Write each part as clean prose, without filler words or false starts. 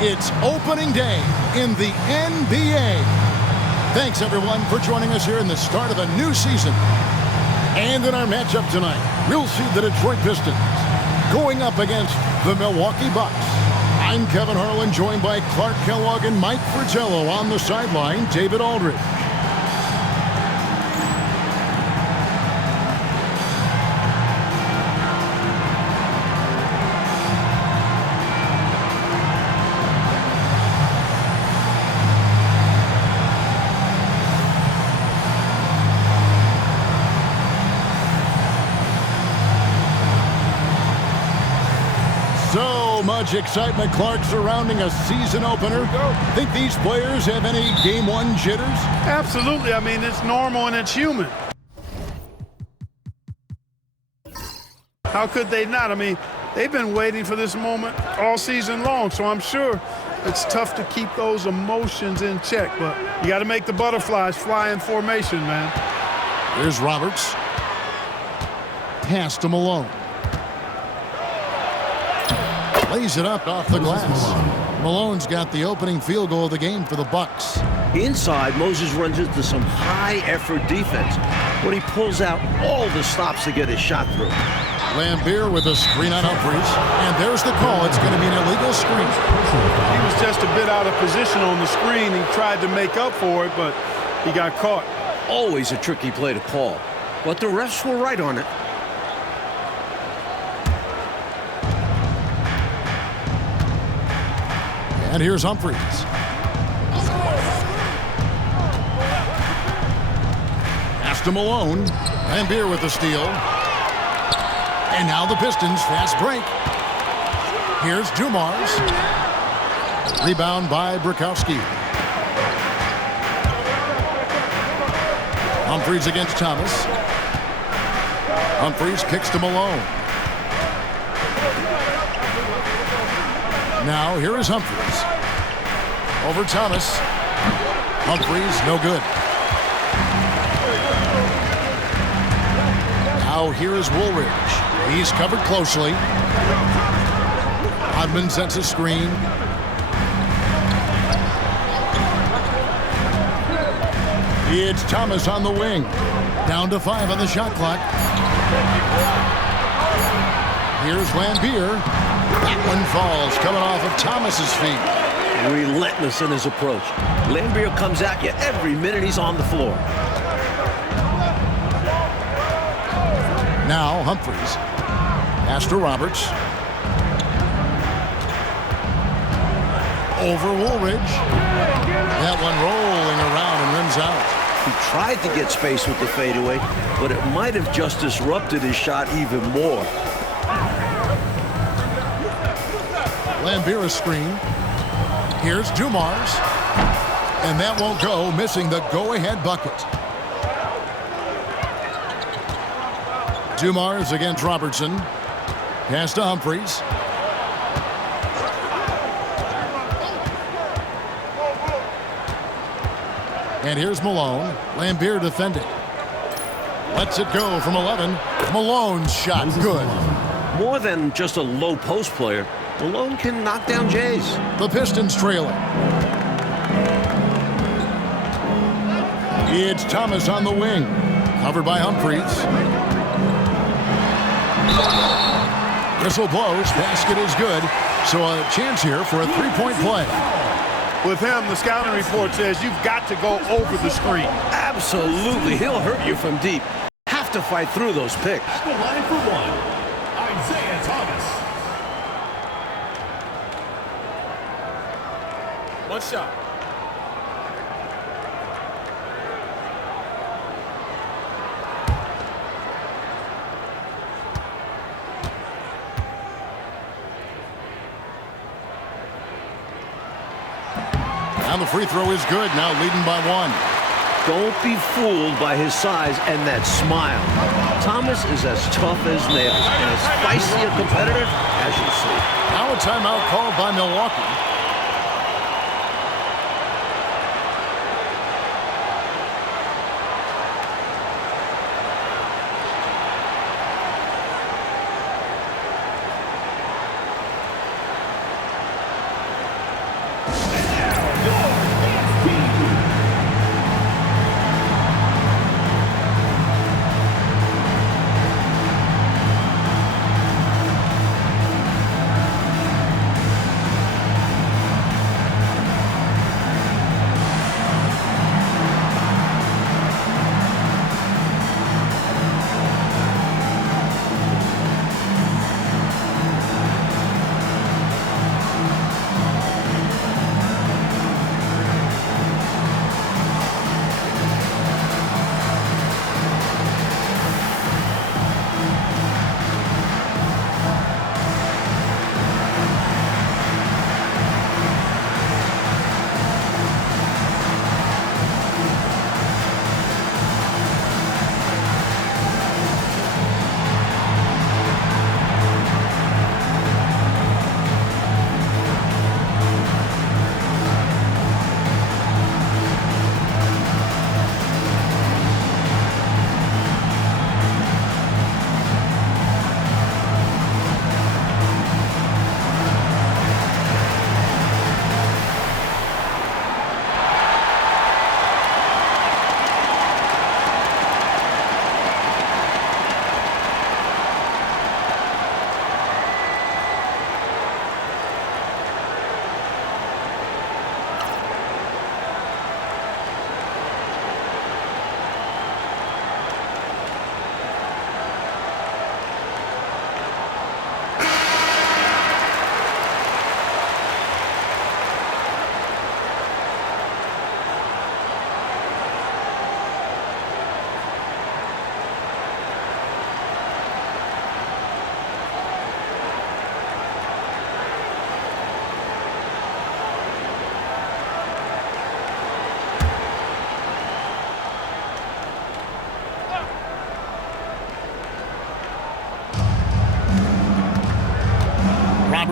It's opening day in the NBA. Thanks, everyone, for joining us here in the start of a new season. And in our matchup tonight, we'll see the Detroit Pistons going up against the Milwaukee Bucks. I'm Kevin Harlan, joined by Clark Kellogg and Mike Fratello. On the sideline, David Aldridge. Much excitement, Clark, surrounding a season opener. Think these players have any game one jitters? Absolutely. I mean, it's normal and it's human. How could they not? I mean, they've been waiting for this moment all season long, so I'm sure it's tough to keep those emotions in check, but you got to make the butterflies fly in formation, man. Here's Roberts. Pass to Malone. Lays it up off the glass. Malone's got the opening field goal of the game for the Bucks. Inside, Moses runs into some high-effort defense when he pulls out all the stops to get his shot through. Laimbeer with a screen on Humphries. And there's the call. It's going to be an illegal screen. He was just a bit out of position on the screen. He tried to make up for it, but he got caught. Always a tricky play to call, but the refs were right on it. And here's Humphries. Pass to Malone. Laimbeer with the steal. And now the Pistons fast break. Here's Dumars. Rebound by Brickowski. Humphries against Thomas. Humphries kicks to Malone. Now here is Humphries. Over Thomas. Humphries, no good. Now here is Woolridge. He's covered closely. Rodman sets a screen. It's Thomas on the wing. Down to 5 on the shot clock. Here's Laimbeer. That one falls, coming off of Thomas's feet. Relentless in his approach. Laimbeer comes at you every minute he's on the floor. Now Humphries. Pass to Roberts. Over Woolridge. That one rolling around and rims out. He tried to get space with the fadeaway, but it might have just disrupted his shot even more. Laimbeer screen. Here's Dumars. And that won't go, missing the go-ahead bucket. Dumars against Robertson. Pass to Humphries. And here's Malone. Laimbeer defending. Lets it go from 11. Malone's shot good. More than just a low post player, Malone can knock down Jays. The Pistons trailing. It's Thomas on the wing. Covered by Humphries. Whistle blows. Basket is good. So a chance here for a three-point play. With him, the scouting report says you've got to go over the screen. Absolutely. He'll hurt you from deep. Have to fight through those picks. At the line for one, Isiah Thomas. One shot. And the free throw is good. Now leading by 1. Don't be fooled by his size and that smile. Thomas is as tough as nails and as feisty a competitor as you see. Now a timeout called by Milwaukee.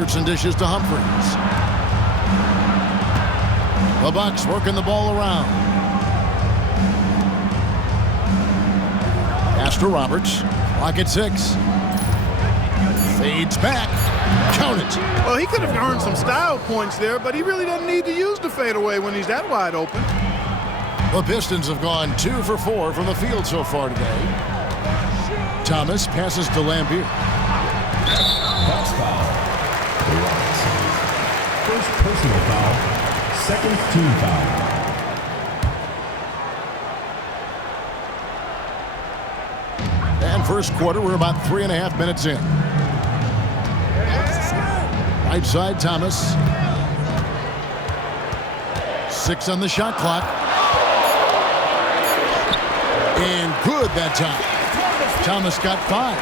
Robertson dishes to Humphries. The Bucks working the ball around. Pass to Roberts. Clock at 6. Fades back. Count it. Well, he could have earned some style points there, but he really doesn't need to use the fadeaway when he's that wide open. The Pistons have gone 2 for 4 from the field so far today. Thomas passes to Laimbeer. Box foul. First personal foul. Second team foul. And first quarter, we're about 3.5 minutes in. Right side, Thomas. 6 on the shot clock. And good that time. Thomas got 5.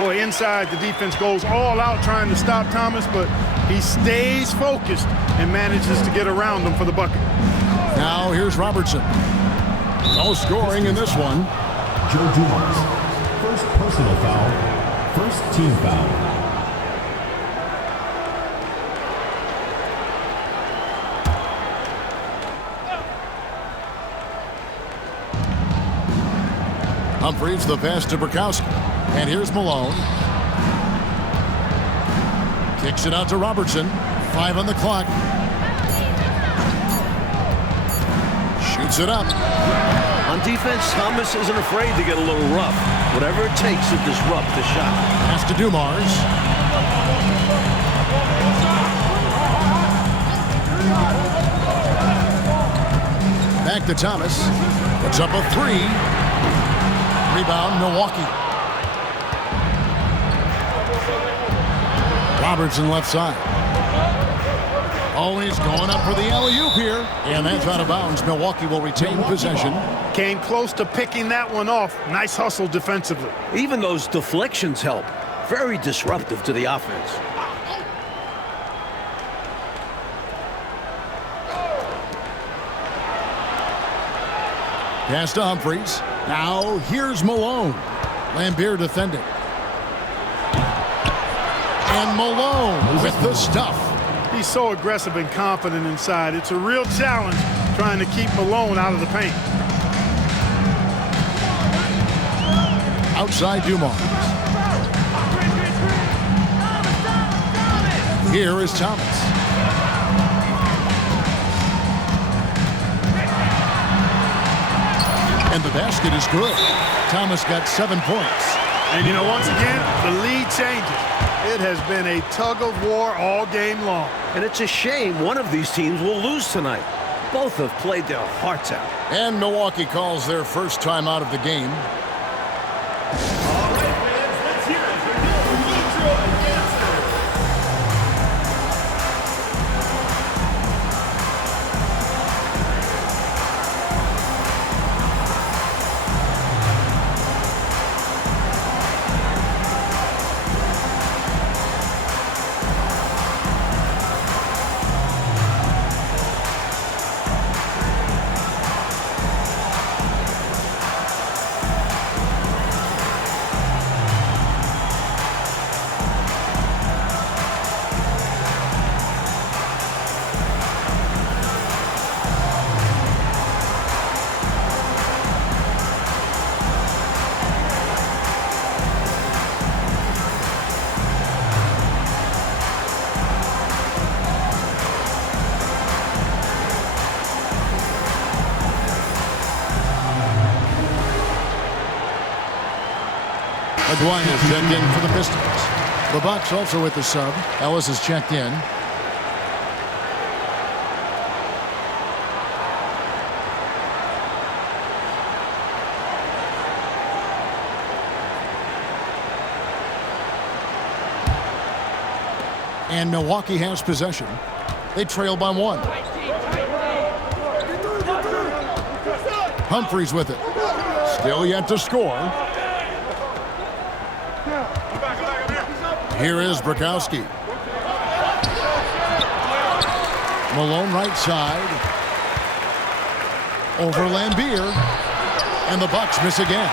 Boy, inside, the defense goes all out trying to stop Thomas, but he stays focused and manages to get around them for the bucket. Now here's Robertson. No scoring in this one. Joe Dumars. First personal foul. First team foul. Humphries, the pass to Brickowski. And here's Malone. Kicks it out to Robertson. 5 on the clock. Shoots it up. On defense, Thomas isn't afraid to get a little rough. Whatever it takes to disrupt the shot. Pass to Dumars. Back to Thomas. Puts up a 3. Rebound, Milwaukee. Robertson left side. Always going up for the alley-oop here. And that's out of bounds. Milwaukee will retain possession. Came close to picking that one off. Nice hustle defensively. Even those deflections help. Very disruptive to the offense. Pass to Humphries. Now here's Malone. Laimbeer defending. And Malone with the stuff. He's so aggressive and confident inside. It's a real challenge trying to keep Malone out of the paint. Outside Dumars. Here is Thomas. And the basket is good. Thomas got 7 points. And, you know, once again, the lead changes. It has been a tug-of-war all game long. And it's a shame one of these teams will lose tonight. Both have played their hearts out. And Milwaukee calls their first time out of the game. All right, fans, let's hear it for Detroit Dancer. Aguirre is checked in for the Pistons. The Bucks also with the sub. Ellis is checked in. And Milwaukee has possession. They trail by 1. Humphries with it. Still yet to score. Here is Brickowski. Malone right side. Over Laimbeer. And the Bucks miss again.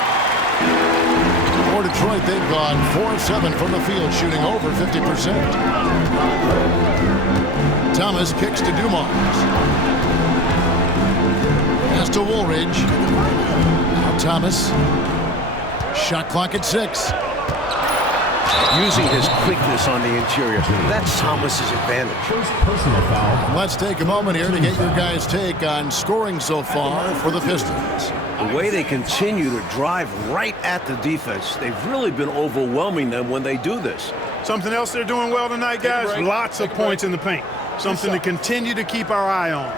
For Detroit, they've gone 4-7 from the field, shooting over 50%. Thomas kicks to Dumars. Pass to Woolridge. Now Thomas. Shot clock at 6. Using his quickness on the interior. That's Thomas's advantage. First personal foul. Let's take a moment here to get your guys' take on scoring so far for the Pistons. The way they continue to drive right at the defense, they've really been overwhelming them when they do this. Something else they're doing well tonight, guys? Lots of points in the paint. Something to continue to keep our eye on.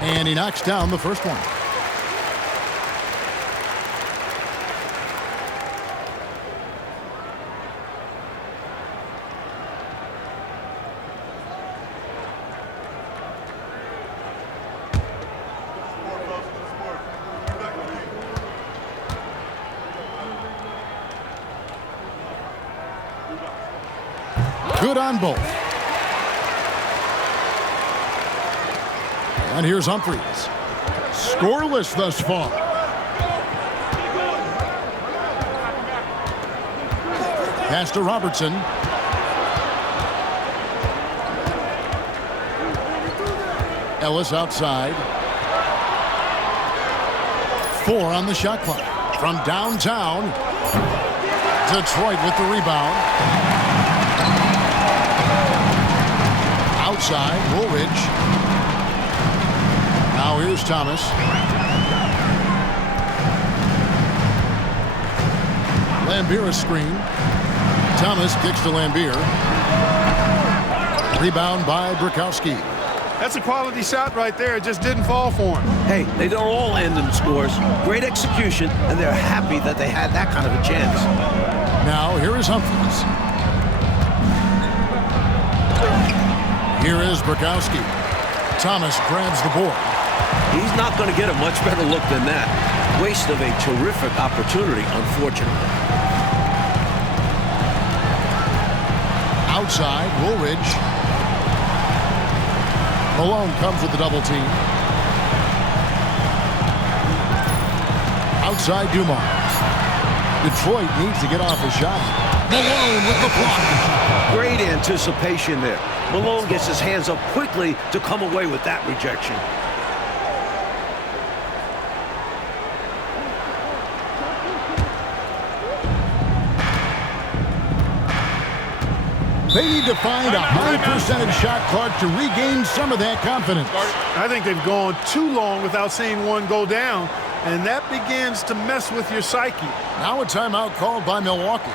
And he knocks down the first one. Good on both. And here's Humphries. Scoreless thus far. Pass to Robertson. Ellis outside. 4 on the shot clock. From downtown. Detroit with the rebound. Outside, Woolridge. Now here's Thomas. Laimbeer a screen. Thomas kicks to Laimbeer. Rebound by Brickowski. That's a quality shot right there. It just didn't fall for him. Hey, they don't all end in scores. Great execution, and they're happy that they had that kind of a chance. Now here is Humphries. Here is Brickowski. Thomas grabs the board. He's not going to get a much better look than that. Waste of a terrific opportunity, unfortunately. Outside, Woolridge. Malone comes with the double team. Outside, Dumars. Detroit needs to get off a shot. Malone with the block. Great anticipation there. Malone gets his hands up quickly to come away with that rejection. They need to find a high-percentage shot clock to regain some of that confidence. I think they've gone too long without seeing one go down, and that begins to mess with your psyche. Now a timeout called by Milwaukee.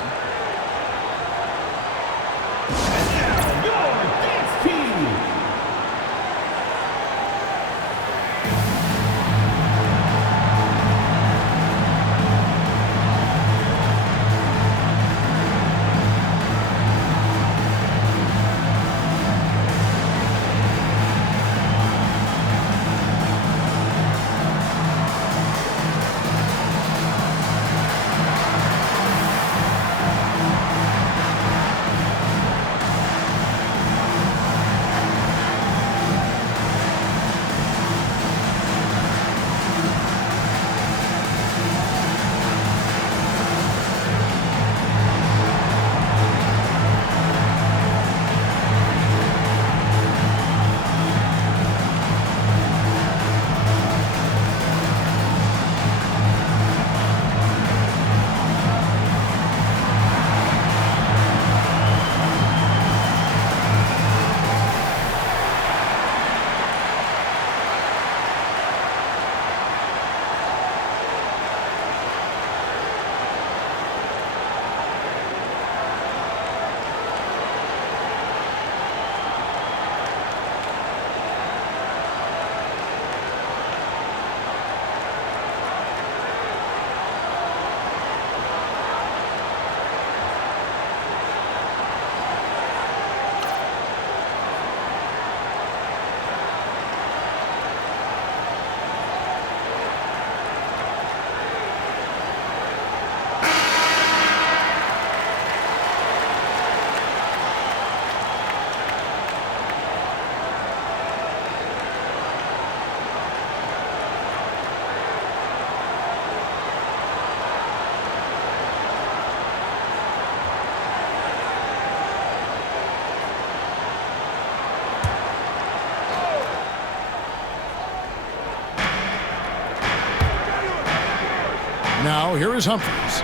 Now here is Humphries.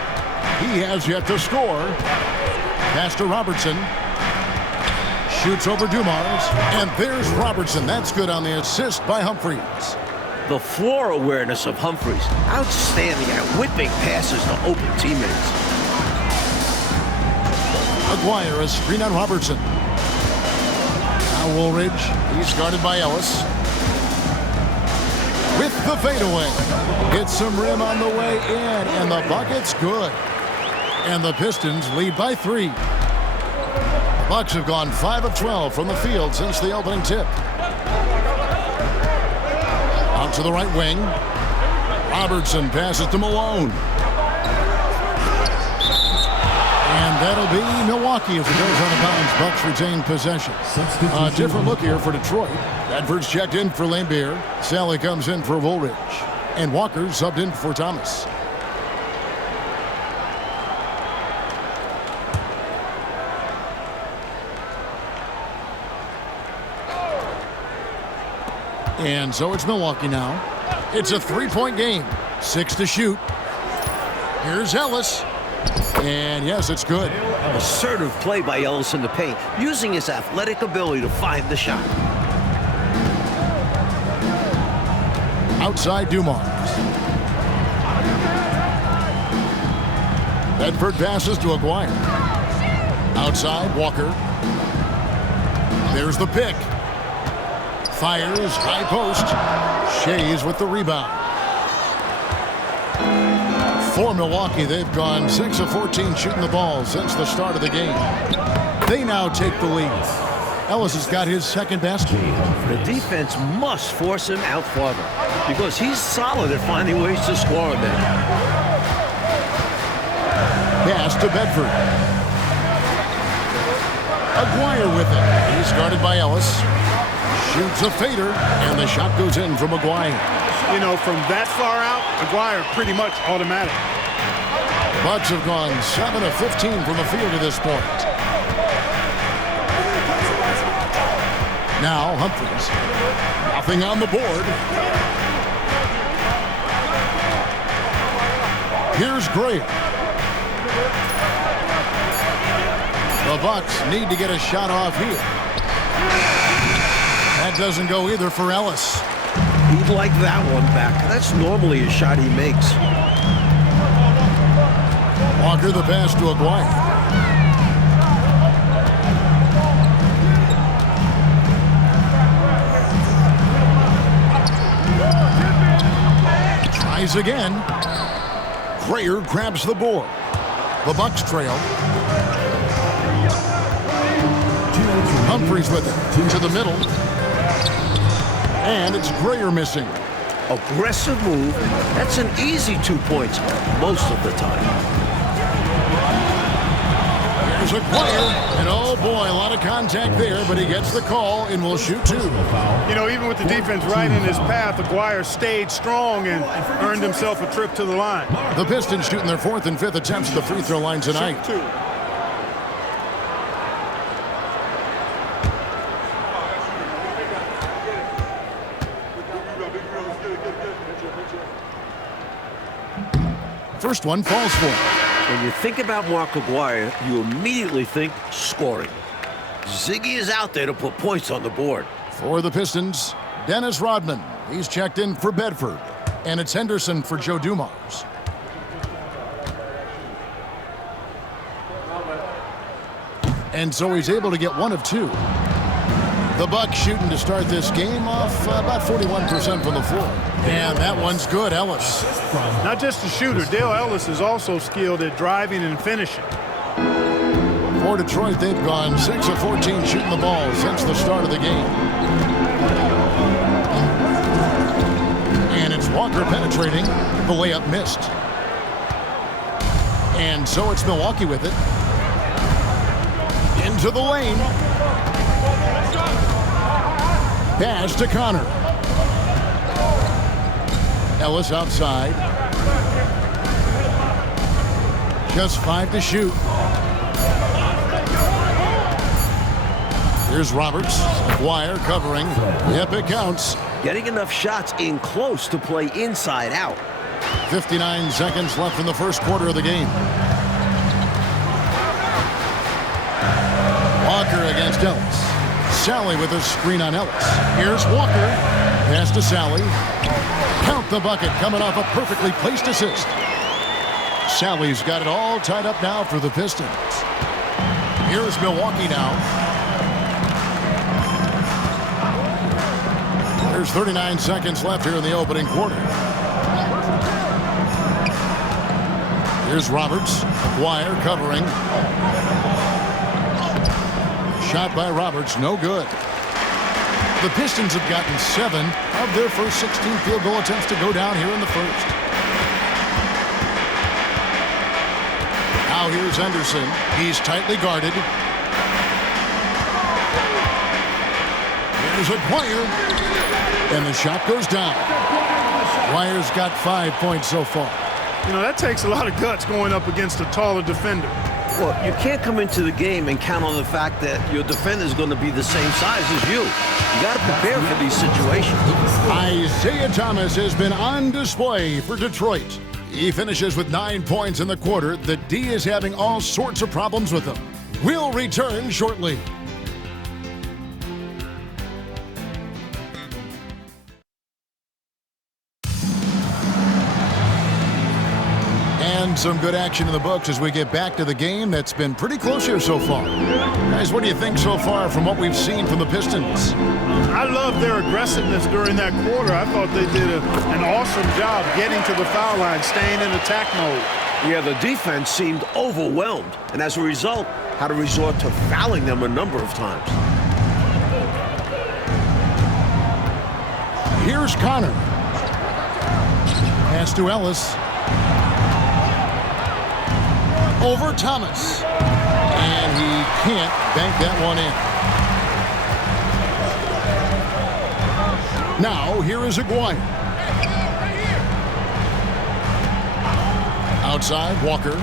He has yet to score. Pass to Robertson. Shoots over Dumars. And there's Robertson. That's good on the assist by Humphries. The floor awareness of Humphries. Outstanding at whipping passes to open teammates. Aguirre, a screen on Robertson. Now Woolridge. He's guarded by Ellis. With the fadeaway. Hits some rim on the way in. And the bucket's good. And the Pistons lead by 3. Bucks have gone 5 of 12 from the field since the opening tip. Out to the right wing. Robertson passes to Malone. And that'll be Milwaukee as it goes out of bounds. Bucks retain possession. A different look here for Detroit. Bedford's checked in for Laimbeer. Sally comes in for Woolridge. And Walker subbed in for Thomas. And so it's Milwaukee now. It's a 3-point game. 6 to shoot. Here's Ellis. And yes, it's good. Assertive play by Ellis in the paint, using his athletic ability to find the shot. Outside Dumars. Bedford passes to Aguirre. Outside Walker. There's the pick. Fires, high post. Shays with the rebound. For Milwaukee, they've gone 6 of 14 shooting the ball since the start of the game. They now take the lead. Ellis has got his second basket. The defense must force him out farther because he's solid at finding ways to score on them. Pass to Bedford. Aguirre with it. He's guarded by Ellis. Shoots a fader, and the shot goes in from Aguirre. You know, from that far out, Aguirre pretty much automatic. Bucks have gone 7 of 15 from the field at this point. Now Humphries. Nothing on the board. Here's Graham. The Bucks need to get a shot off here. That doesn't go either for Ellis. He'd like that one back. That's normally a shot he makes. Walker the pass to Aguirre. Tries again. Grayer grabs the board. The Bucks trail. Humphries with it to the middle. And it's Grayer missing. Aggressive move. That's an easy 2 points most of the time. Here's Aguirre. And oh boy, a lot of contact there, but he gets the call and will shoot 2. You know, even with the defense right in his path, Aguirre stayed strong and earned himself a trip to the line. The Pistons shooting their 4th and 5th attempts at the free throw line tonight. Shoot 2. First one falls for him. When you think about Mark Aguirre, you immediately think scoring. Ziggy is out there to put points on the board. For the Pistons, Dennis Rodman. He's checked in for Bedford. And it's Henderson for Joe Dumars. And so he's able to get 1 of 2. The Bucks shooting to start this game off about 41% from the floor. And that one's good, Ellis. Not just a shooter, Dale Ellis is also skilled at driving and finishing. For Detroit, they've gone 6 of 14 shooting the ball since the start of the game. And it's Walker penetrating. The layup missed. And so it's Milwaukee with it. Into the lane. Pass to Connor. Ellis outside. Just 5 to shoot. Here's Roberts. Aguirre covering. Yep, it counts. Getting enough shots in close to play inside out. 59 seconds left in the first quarter of the game. Walker against Ellis. Sally with a screen on Ellis. Here's Walker. Pass to Sally. Count the bucket coming off a perfectly placed assist. Sally's got it all tied up now for the Pistons. Here's Milwaukee now. There's 39 seconds left here in the opening quarter. Here's Roberts. Aguirre covering. Shot by Roberts, no good. The Pistons have gotten 7 of their first 16 field goal attempts to go down here in the first. Now here's Henderson. He's tightly guarded. Here's Aguirre. And the shot goes down. Aguirre's got 5 points so far. You know, that takes a lot of guts going up against a taller defender. Well, you can't come into the game and count on the fact that your defender is going to be the same size as you. You got to prepare for these situations. Isiah Thomas has been on display for Detroit. He finishes with 9 points in the quarter. The D is having all sorts of problems with him. We'll return shortly. And some good action in the books as we get back to the game that's been pretty close here so far. Guys, what do you think so far from what we've seen from the Pistons? I love their aggressiveness during that quarter. I thought they did an awesome job getting to the foul line, staying in attack mode. Yeah, the defense seemed overwhelmed, and as a result, had to resort to fouling them a number of times. Here's Connor. Pass to Ellis. Over Thomas. And he can't bank that one in. Now, here is Aguirre. Outside, Walker.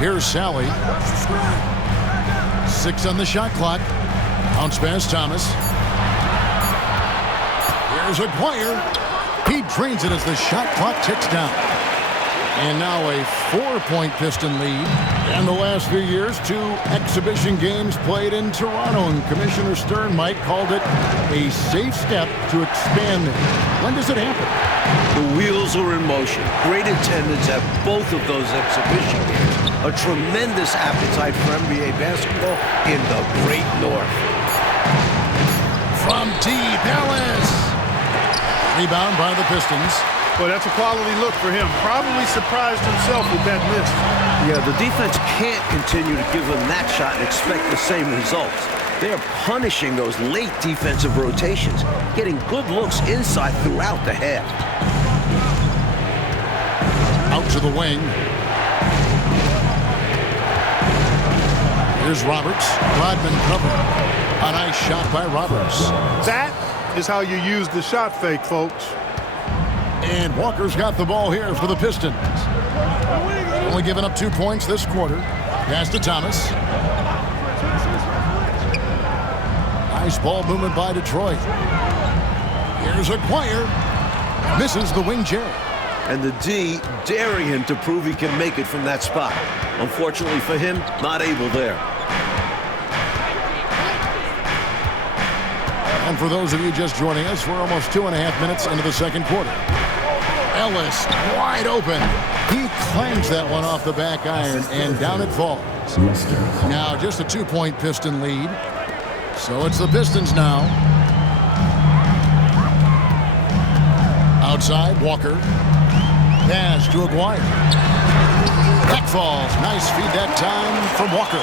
Here's Sally. 6 on the shot clock. Bounce pass, Thomas. Here's Aguirre. He drains it as the shot clock ticks down. And now a 4-point Piston lead. And the last few years, 2 exhibition games played in Toronto. And Commissioner Stern, Mike, called it a safe step to expand it. When does it happen? The wheels are in motion. Great attendance at both of those exhibition games. A tremendous appetite for NBA basketball in the Great North. From deep, Ellis. Rebound by the Pistons. Well, that's a quality look for him. Probably surprised himself with that miss. Yeah, the defense can't continue to give him that shot and expect the same results. They're punishing those late defensive rotations, getting good looks inside throughout the half. Out to the wing. Here's Roberts. Rodman covered. A nice shot by Roberts. That is how you use the shot fake, folks. And Walker's got the ball here for the Pistons. Only giving up 2 points this quarter. Pass to Thomas. Nice ball movement by Detroit. Here's Aguirre. Misses the wing J. And the D daring him to prove he can make it from that spot. Unfortunately for him, not able there. And for those of you just joining us, we're almost 2.5 minutes into the second quarter. Ellis wide open. He claims that one off the back iron, and down it falls. Now just a 2-point Piston lead. So it's the Pistons now. Outside, Walker. Pass to Aguirre. Back falls. Nice feed that time from Walker.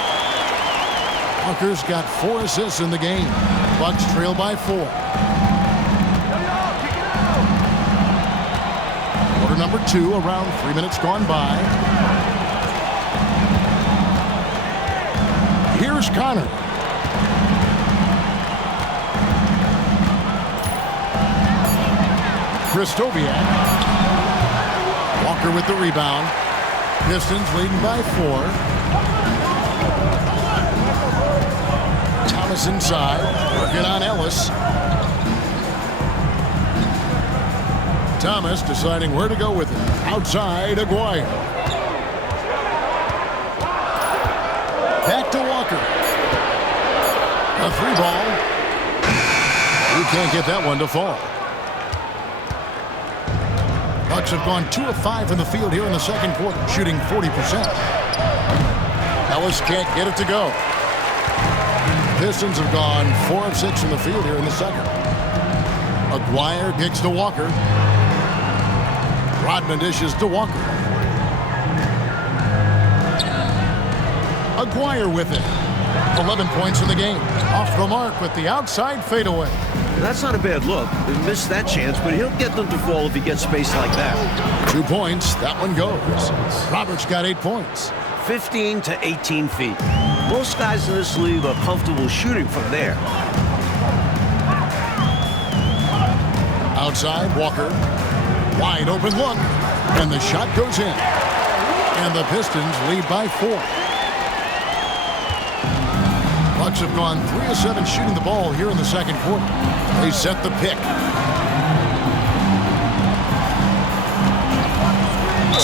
Walker's got 4 assists in the game. Bucks trail by 4. Quarter number 2, around 3 minutes gone by. Here's Connor. Kristoviak. Walker with the rebound. Pistons leading by 4. Thomas inside. Working on Ellis. Thomas deciding where to go with it. Outside, Aguirre. Back to Walker. A 3-ball. He can't get that one to fall. Bucks have gone 2 of 5 in the field here in the second quarter, shooting 40%. Ellis can't get it to go. Pistons have gone 4 of 6 in the field here in the second. Aguirre kicks to Walker. Rodman dishes to Walker. Aguirre with it. 11 points in the game. Off the mark with the outside fadeaway. That's not a bad look. He missed that chance, but he'll get them to fall if he gets space like that. 2 points. That one goes. Roberts got 8 points. 15 to 18 feet. Most guys in this league are comfortable shooting from there. Outside, Walker. Wide open look. And the shot goes in. And the Pistons lead by 4. Bucks have gone 3 of 7 shooting the ball here in the second quarter. They set the pick.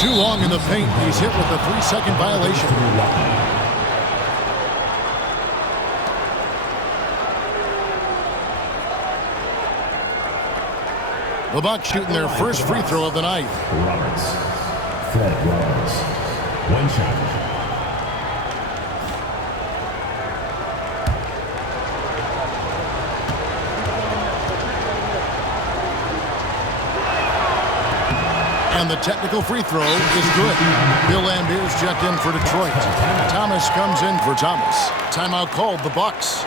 Too long in the paint. He's hit with a 3-second violation. The Bucks shooting their first free throw of the night. Fred Roberts. 1 shot. And the technical free throw is good. Bill Laimbeer's checked in for Detroit. Thomas comes in for Thomas. Timeout called the Bucks.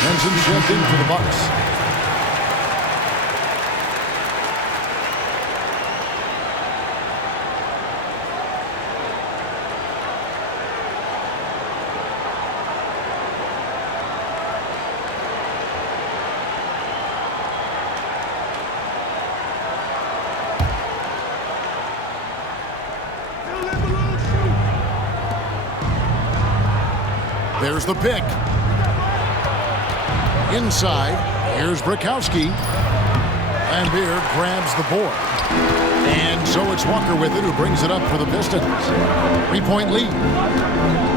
Henson checked in for the Bucks. There's the pick. Inside, here's Brickowski. Laimbeer grabs the board. And so it's Walker with it, who brings it up for the Pistons. 3-point lead.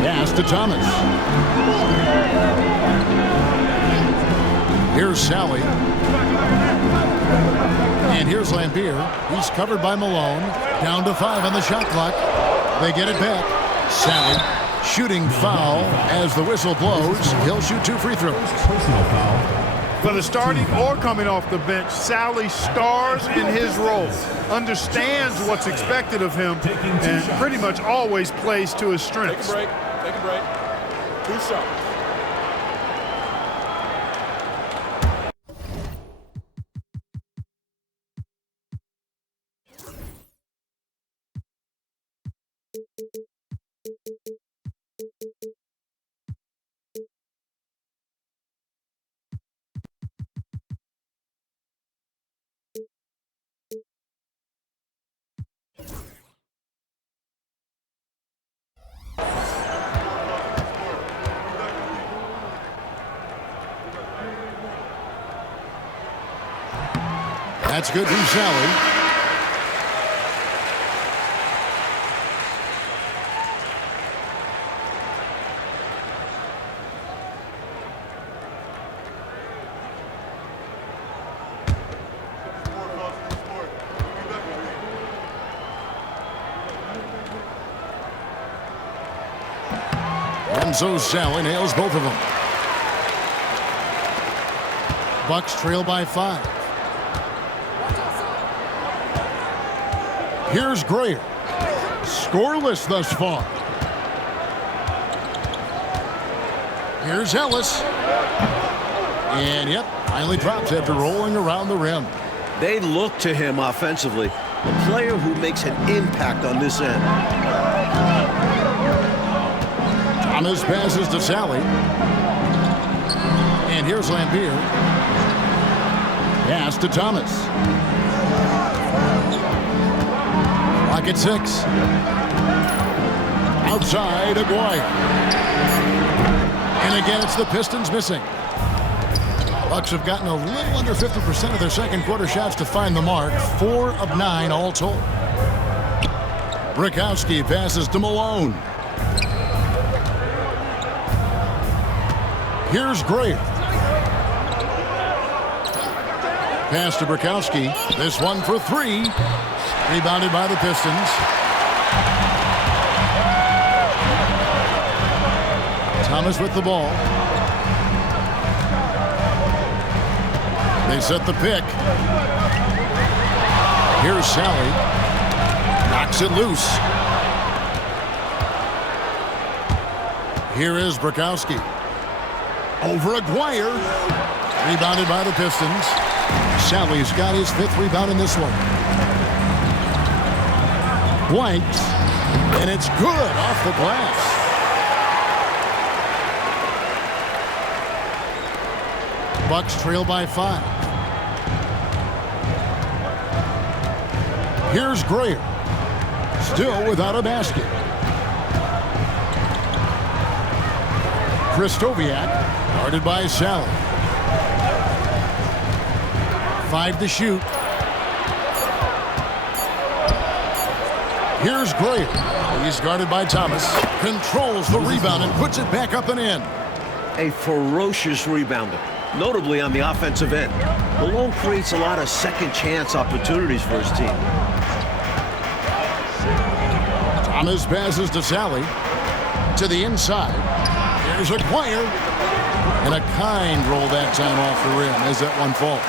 Pass to Thomas. Here's Sally. And here's Laimbeer. He's covered by Malone. Down to 5 on the shot clock. They get it back. Sally. Shooting foul as the whistle blows. He'll shoot 2 free throws. Personal foul. Whether starting or coming off the bench, Sally stars in his role, understands what's expected of him, and pretty much always plays to his strengths. Take a break. Take a break. 2 shots. That's good from Sally. And so Sally nails both of them. Bucks trail by 5. Here's Greer. Scoreless thus far. Here's Ellis. And yep, finally drops after rolling around the rim. They look to him offensively. A player who makes an impact on this end. Thomas passes to Sally. And here's Laimbeer. Pass to Thomas. Clock at 6. Outside, Aguirre. And again, it's the Pistons missing. Bucks have gotten a little under 50% of their second quarter shots to find the mark. 4 of 9 all told. Brickowski passes to Malone. Here's Greer. Pass to Brickowski. This one for 3. Rebounded by the Pistons. Thomas with the ball. They set the pick. Here's Sally. Knocks it loose. Here is Brickowski. Over Aguirre. Rebounded by the Pistons. Sally's got his 5th rebound in this one. White. And it's good off the glass. Bucks trail by 5. Here's Greer. Still without a basket. Kristoviak, guarded by Sally. 5 to shoot. Here's Greer. He's guarded by Thomas. Controls the rebound and puts it back up and in. A ferocious rebounder, notably on the offensive end. Malone creates a lot of second chance opportunities for his team. Thomas passes to Sally. To the inside. Here's Aguirre. And a kind roll that time off the rim as that one falls.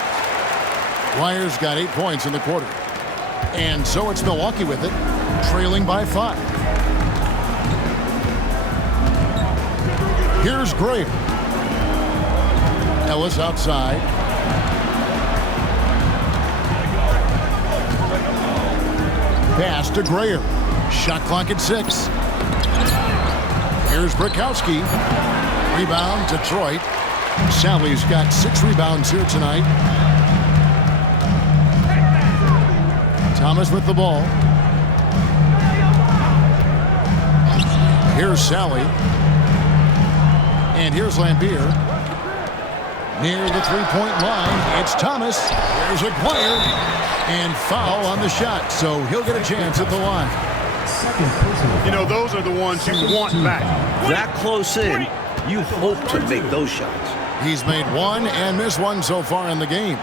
Aguirre's got 8 points in the quarter. And so it's Milwaukee with it, trailing by 5. Here's Greer. Ellis outside. Pass to Greer. Shot clock at 6. Here's Brickowski. Rebound, Detroit. Sally's got 6 rebounds here tonight. Thomas with the ball. Here's Sally. And here's Laimbeer. Near the three-point line, it's Thomas. There's Aguirre. And foul on the shot, so he'll get a chance at the line. You know, those are the ones you want back. That close in, you hope to make those shots. He's made 1 and missed 1 so far in the game.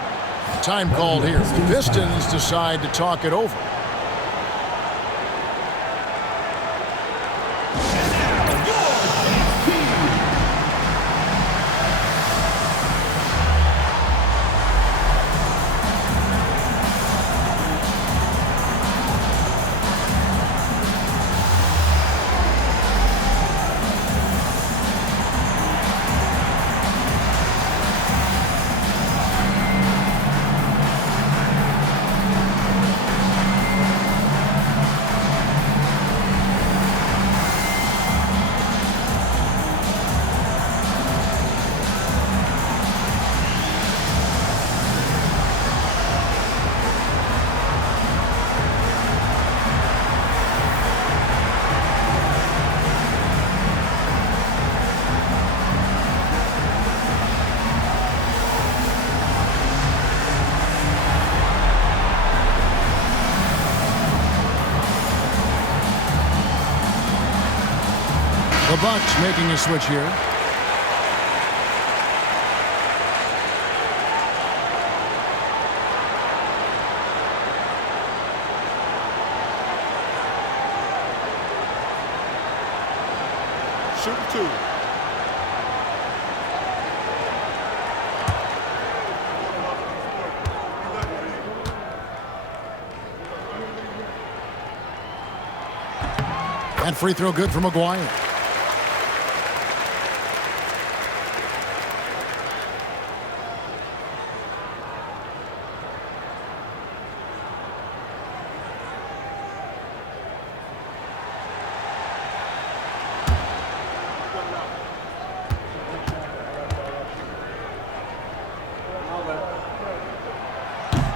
Time called here. The Pistons decide to talk it over. Bucks making a switch here. Shoot 2. That free throw good for Aguirre.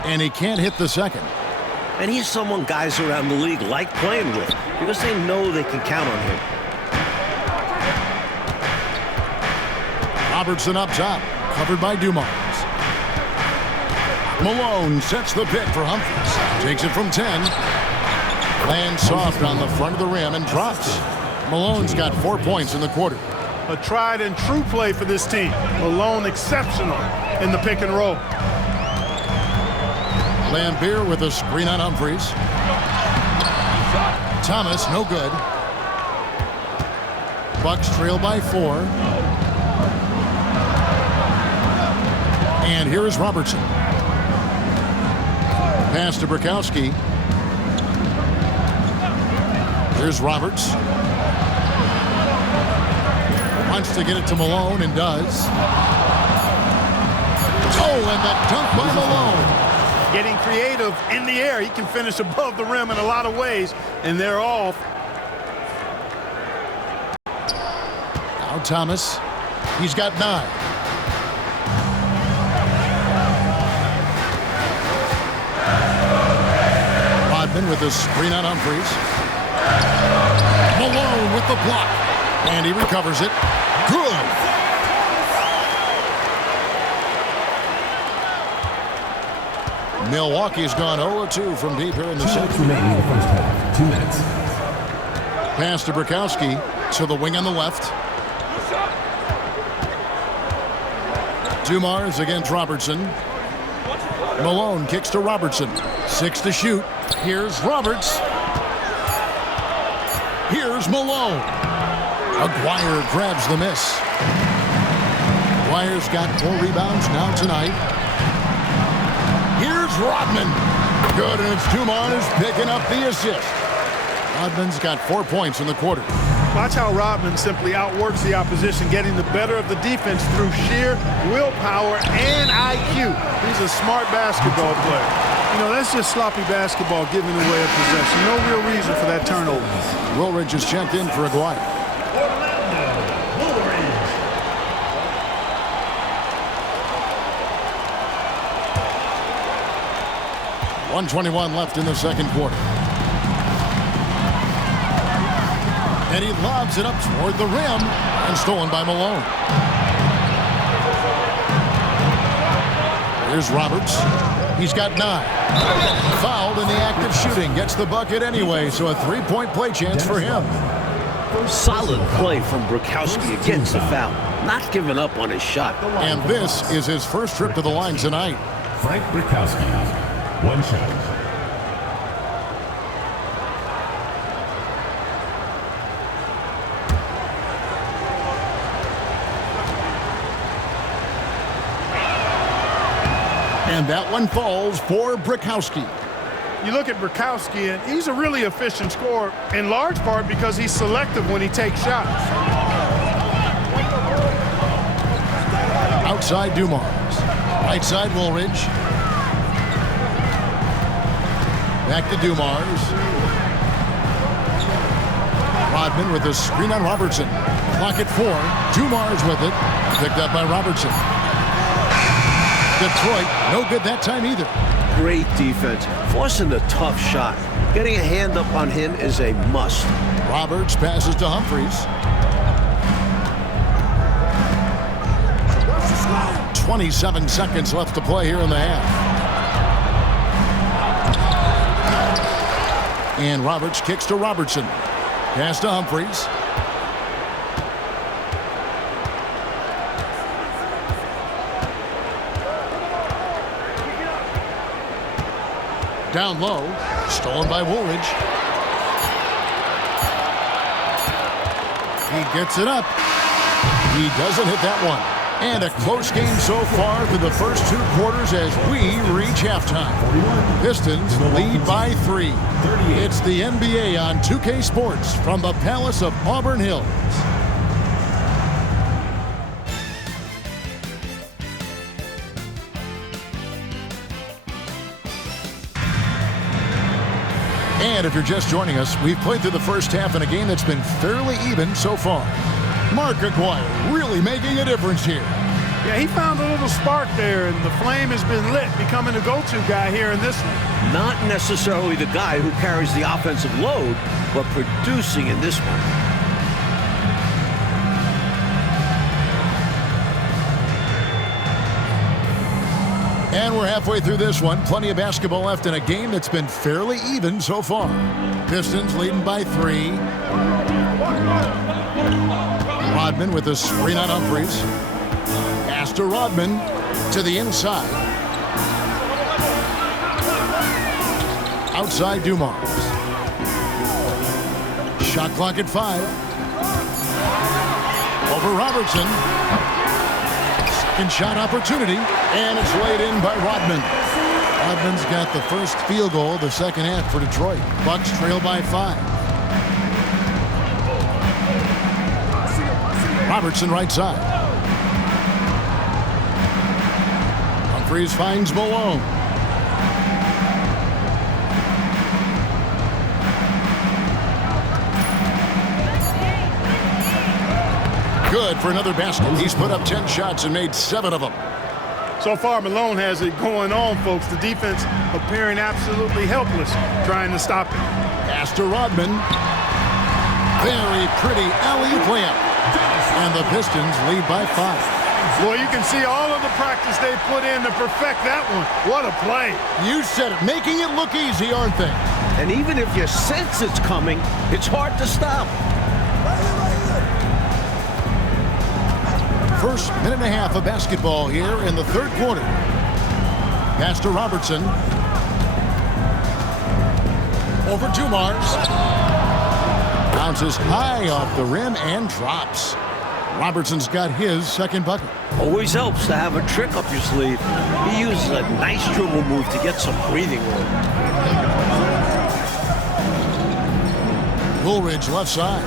And he can't hit the second. And he's someone guys around the league like playing with because they know they can count on him. Robertson up top, covered by Dumars. Malone sets the pick for Humphries. Takes it from 10. Lands soft on the front of the rim and drops. Malone's got 4 points in the quarter. A tried and true play for this team. Malone exceptional in the pick and roll. Laimbeer with a screen on Humphries. Thomas, no good. Bucks trail by 4. And here is Robertson. Pass to Brickowski. Here's Roberts. Wants to get it to Malone and does. Oh, and the dunk by Malone. Getting creative in the air. He can finish above the rim in a lot of ways, and they're off. Now Thomas. He's got 9. Rodman with the screen on Humphries. Malone with the block. And he recovers it. Good. Milwaukee's gone 0-2 from deep here in the second. Remaining in the first half. 2 minutes. Pass to Brickowski to the wing on the left. Dumars against Robertson. Malone kicks to Robertson. 6 to shoot. Here's Roberts. Here's Malone. Aguirre grabs the miss. Aguirre's got 4 rebounds now tonight. Here's Rodman. Good, and it's Dumars picking up the assist. Rodman's got 4 points in the quarter. Watch how Rodman simply outworks the opposition, getting the better of the defense through sheer willpower and IQ. He's a smart basketball player. You know, that's just sloppy basketball giving away a possession. No real reason for that turnover. Woolridge is checked in for Aguirre. Orlando Woolridge. 1:21 left in the second quarter. And he lobs it up toward the rim and stolen by Malone. Here's Roberts. He's got 9. Fouled in the act of shooting. Gets the bucket anyway, so a 3-point play chance for him. Solid play from Brickowski against the foul. Not giving up on his shot. And this is his first trip to the line tonight. Frank Brickowski. 1 shot. And that one falls for Brickowski. You look at Brickowski, and he's a really efficient scorer, in large part because he's selective when he takes shots. Outside Dumars. Right side Woolridge. Back to Dumars. Rodman with a screen on Robertson. Clock at 4. Dumars with it. Picked up by Robertson. Detroit, no good that time either. Great defense, forcing a tough shot. Getting a hand up on him is a must. Roberts passes to Humphries. 27 seconds left to play here in the half. And Roberts kicks to Robertson. Pass to Humphries. Down low. Stolen by Woolridge. He gets it up. He doesn't hit that one. And a close game so far through the first 2 quarters as we reach halftime. Pistons lead by 3. It's the NBA on 2K Sports from the Palace of Auburn Hills. And if you're just joining us, we've played through the first half in a game that's been fairly even so far. Mark Aguirre really making a difference here. Yeah, he found a little spark there, and the flame has been lit, becoming a go-to guy here in this one. Not necessarily the guy who carries the offensive load, but producing in this one. And we're halfway through this one. Plenty of basketball left in a game that's been fairly even so far. Pistons leading by 3. Rodman with a screen on Humphries. Pass to Rodman to the inside. Outside Dumars. Shot clock at 5. Over Robertson. Second shot opportunity, and it's laid in by Rodman. Rodman's got the first field goal of the second half for Detroit. Bucks trail by 5. Robertson right side. Humphries finds Malone. Good for another basket. He's put up 10 shots and made 7 of them. So far, Malone has it going on, folks. The defense appearing absolutely helpless trying to stop it. Pass to Rodman. Very pretty alley-oop layup. And the Pistons lead by 5. Boy, you can see all of the practice they put in to perfect that one. What a play. You said it. Making it look easy, aren't they? And even if you sense it's coming, it's hard to stop. First minute and a half of basketball here in the third quarter. Pass to Robertson. Over Dumars. Bounces high off the rim and drops. Robertson's got his second bucket. Always helps to have a trick up your sleeve. He uses a nice dribble move to get some breathing room. Woolridge left side.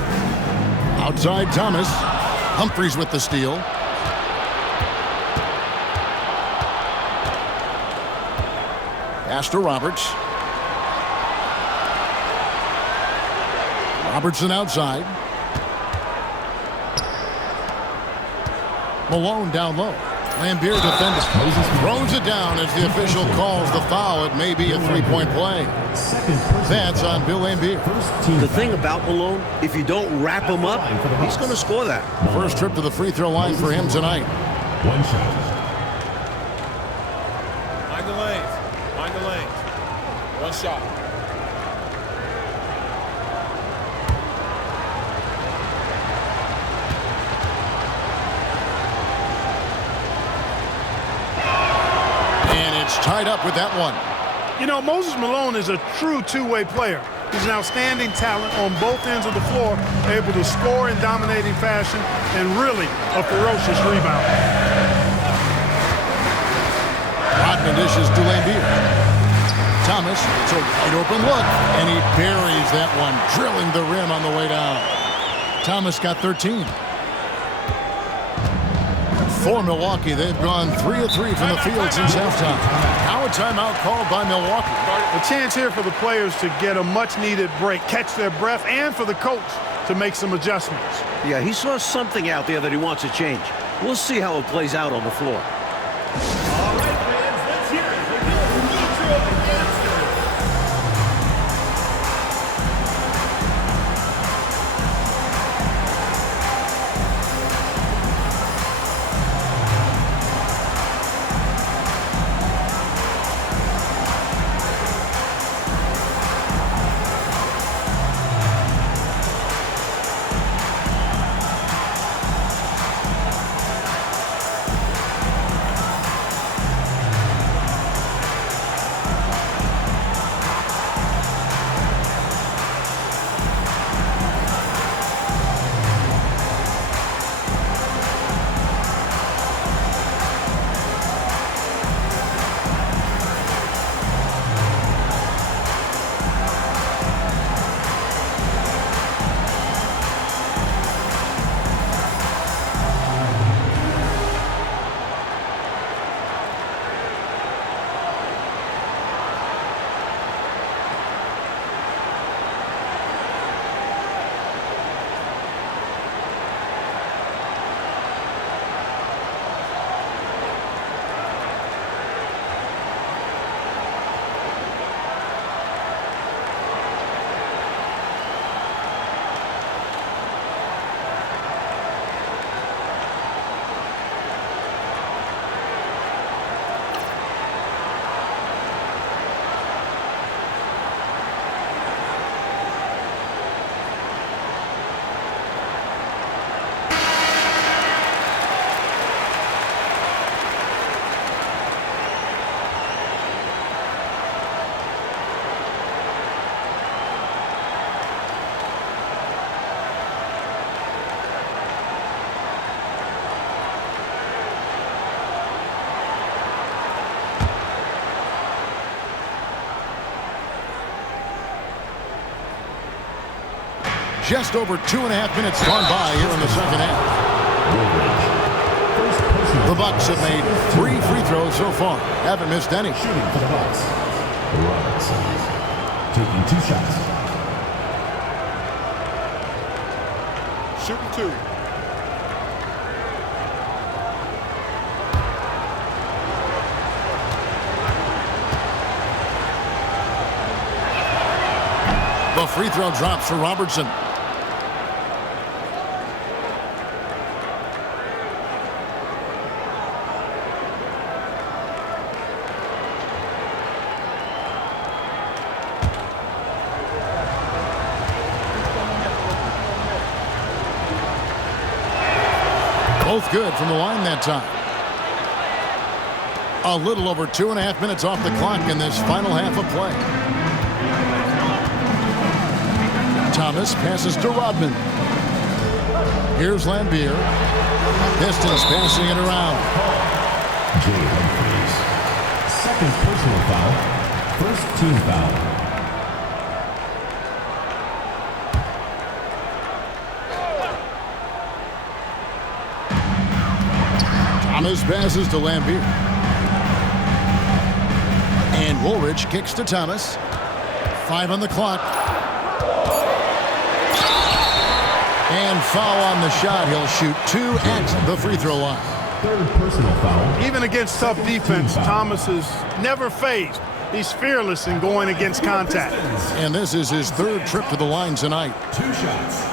Outside Thomas. Humphries with the steal. Pass to Roberts. Robertson outside. Malone down low. Laimbeer defending. Throws it down as the official calls the foul. It may be a three-point play. That's on Bill Laimbeer. The thing about Malone, if you don't wrap him up, he's going to score that. First trip to the free throw line for him tonight. 1 shot. Mind the lanes. Mind the lanes. 1 shot. Tied up with that one. You know, Moses Malone is a true two-way player. He's an outstanding talent on both ends of the floor, able to score in dominating fashion, and really a ferocious rebounder. Rodman dishes to Laimbeer. Thomas, it's a wide open look, and he buries that one, drilling the rim on the way down. Thomas got 13. For Milwaukee, they've gone 3 of 3 from the field since halftime. Now a timeout called by Milwaukee. A chance here for the players to get a much-needed break, catch their breath, and for the coach to make some adjustments. Yeah, he saw something out there that he wants to change. We'll see how it plays out on the floor. All right, fans, let's hear it for Bill Laimbeer. Just over 2.5 minutes gone by here in the second half. The Bucks have made 3 free throws so far. Haven't missed any. Shooting for the Bucks. Robertson taking 2 shots. Shooting 2. The free throw drops for Robertson. Both good from the line that time. A little over 2.5 minutes off the clock in this final half of play. Thomas passes to Rodman. Here's Laimbeer. Pistons passing it around. Jay Humphries. Second personal foul. First team foul. Thomas passes to Laimbeer. And Woolridge kicks to Thomas. 5 on the clock. And foul on the shot. He'll shoot 2 at the free throw line. Third personal foul. Even against tough defense, Thomas is never phased. He's fearless in going against contact. And this is his 3rd trip to the line tonight. 2 shots.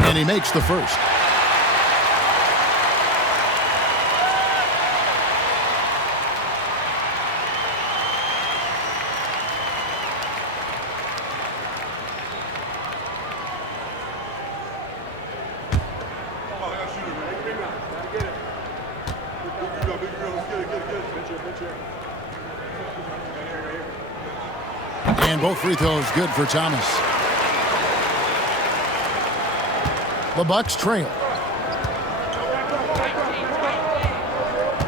And he makes the first. And both free throws good for Thomas. The Bucks trail.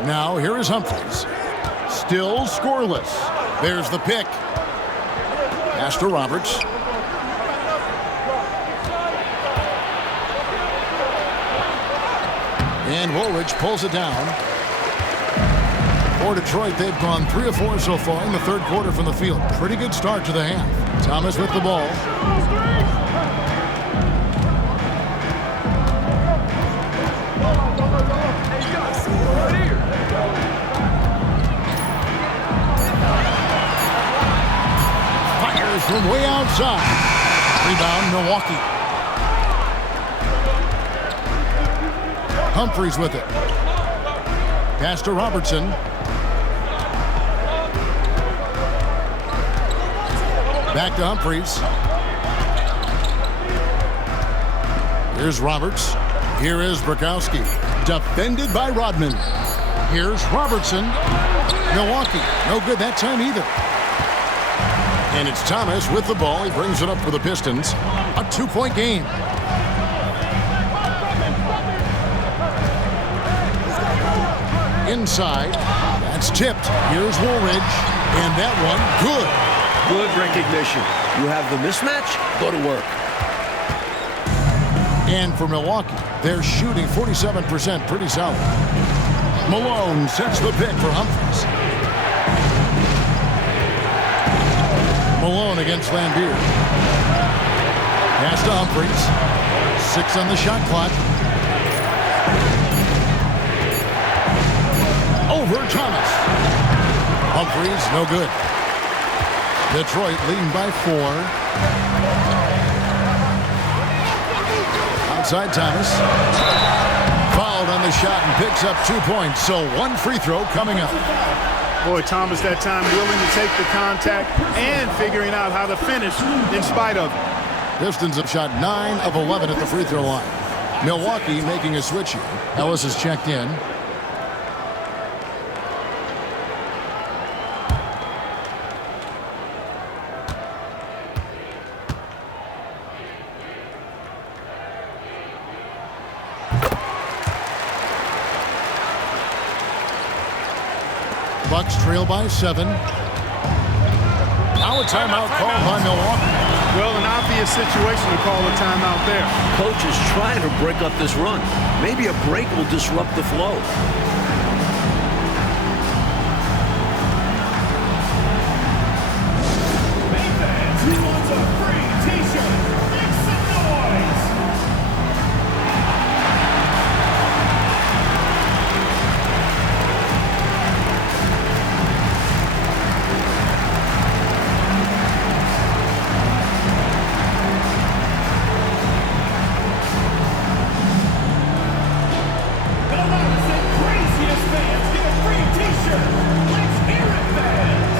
Now here is Humphries. Still scoreless. There's the pick. Pass to Roberts. And Woolridge pulls it down. For Detroit, they've gone 3 of 4 so far in the 3rd quarter from the field. Pretty good start to the half. Thomas with the ball. Fires from way outside. Rebound, Milwaukee. Humphries with it. Pass to Robertson. Back to Humphries. Here's Roberts. Here is Brickowski. Defended by Rodman. Here's Robertson. Milwaukee. No good that time either. And it's Thomas with the ball. He brings it up for the Pistons. A 2-point game. Inside. That's tipped. Here's Woolridge. And that one, good. Good recognition. You have the mismatch, go to work. And for Milwaukee, they're shooting 47%, pretty solid. Malone sets the pick for Humphries. Malone against Laimbeer. Pass to Humphries. 6 on the shot clock. Over Thomas. Humphries, no good. Detroit leading by 4. Outside Thomas. Fouled on the shot and picks up 2 points. So 1 free throw coming up. Boy, Thomas that time willing to take the contact and figuring out how to finish in spite of it. Pistons have shot 9 of 11 at the free throw line. Milwaukee making a switch here. Ellis has checked in. Bucks trail by 7. Now a timeout called by Milwaukee. Well, an obvious situation to call a timeout there. Coach is trying to break up this run. Maybe a break will disrupt the flow. Who wants a free t-shirt? Make some noise! The loudest and craziest fans get a free t-shirt. Let's hear it, fans!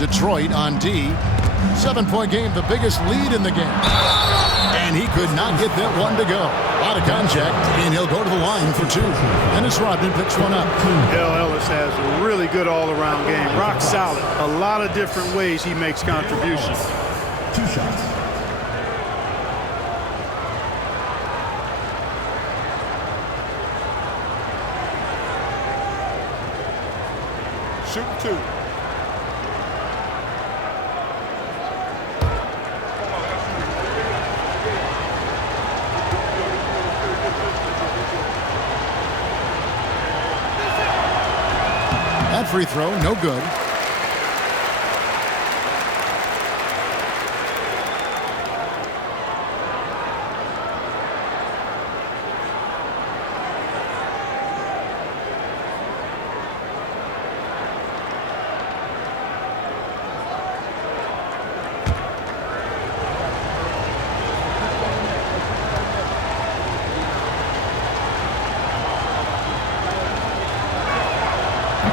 Detroit on D. 7-point game, the biggest lead in the game. And he could not get that one to go. Out of contact, and he'll go to the line for 2. Dennis Rodman picks one up. Dale Ellis has a really good all-around game. Rock solid. A lot of different ways he makes contributions. 2 shots. Shoot 2. That free throw, no good.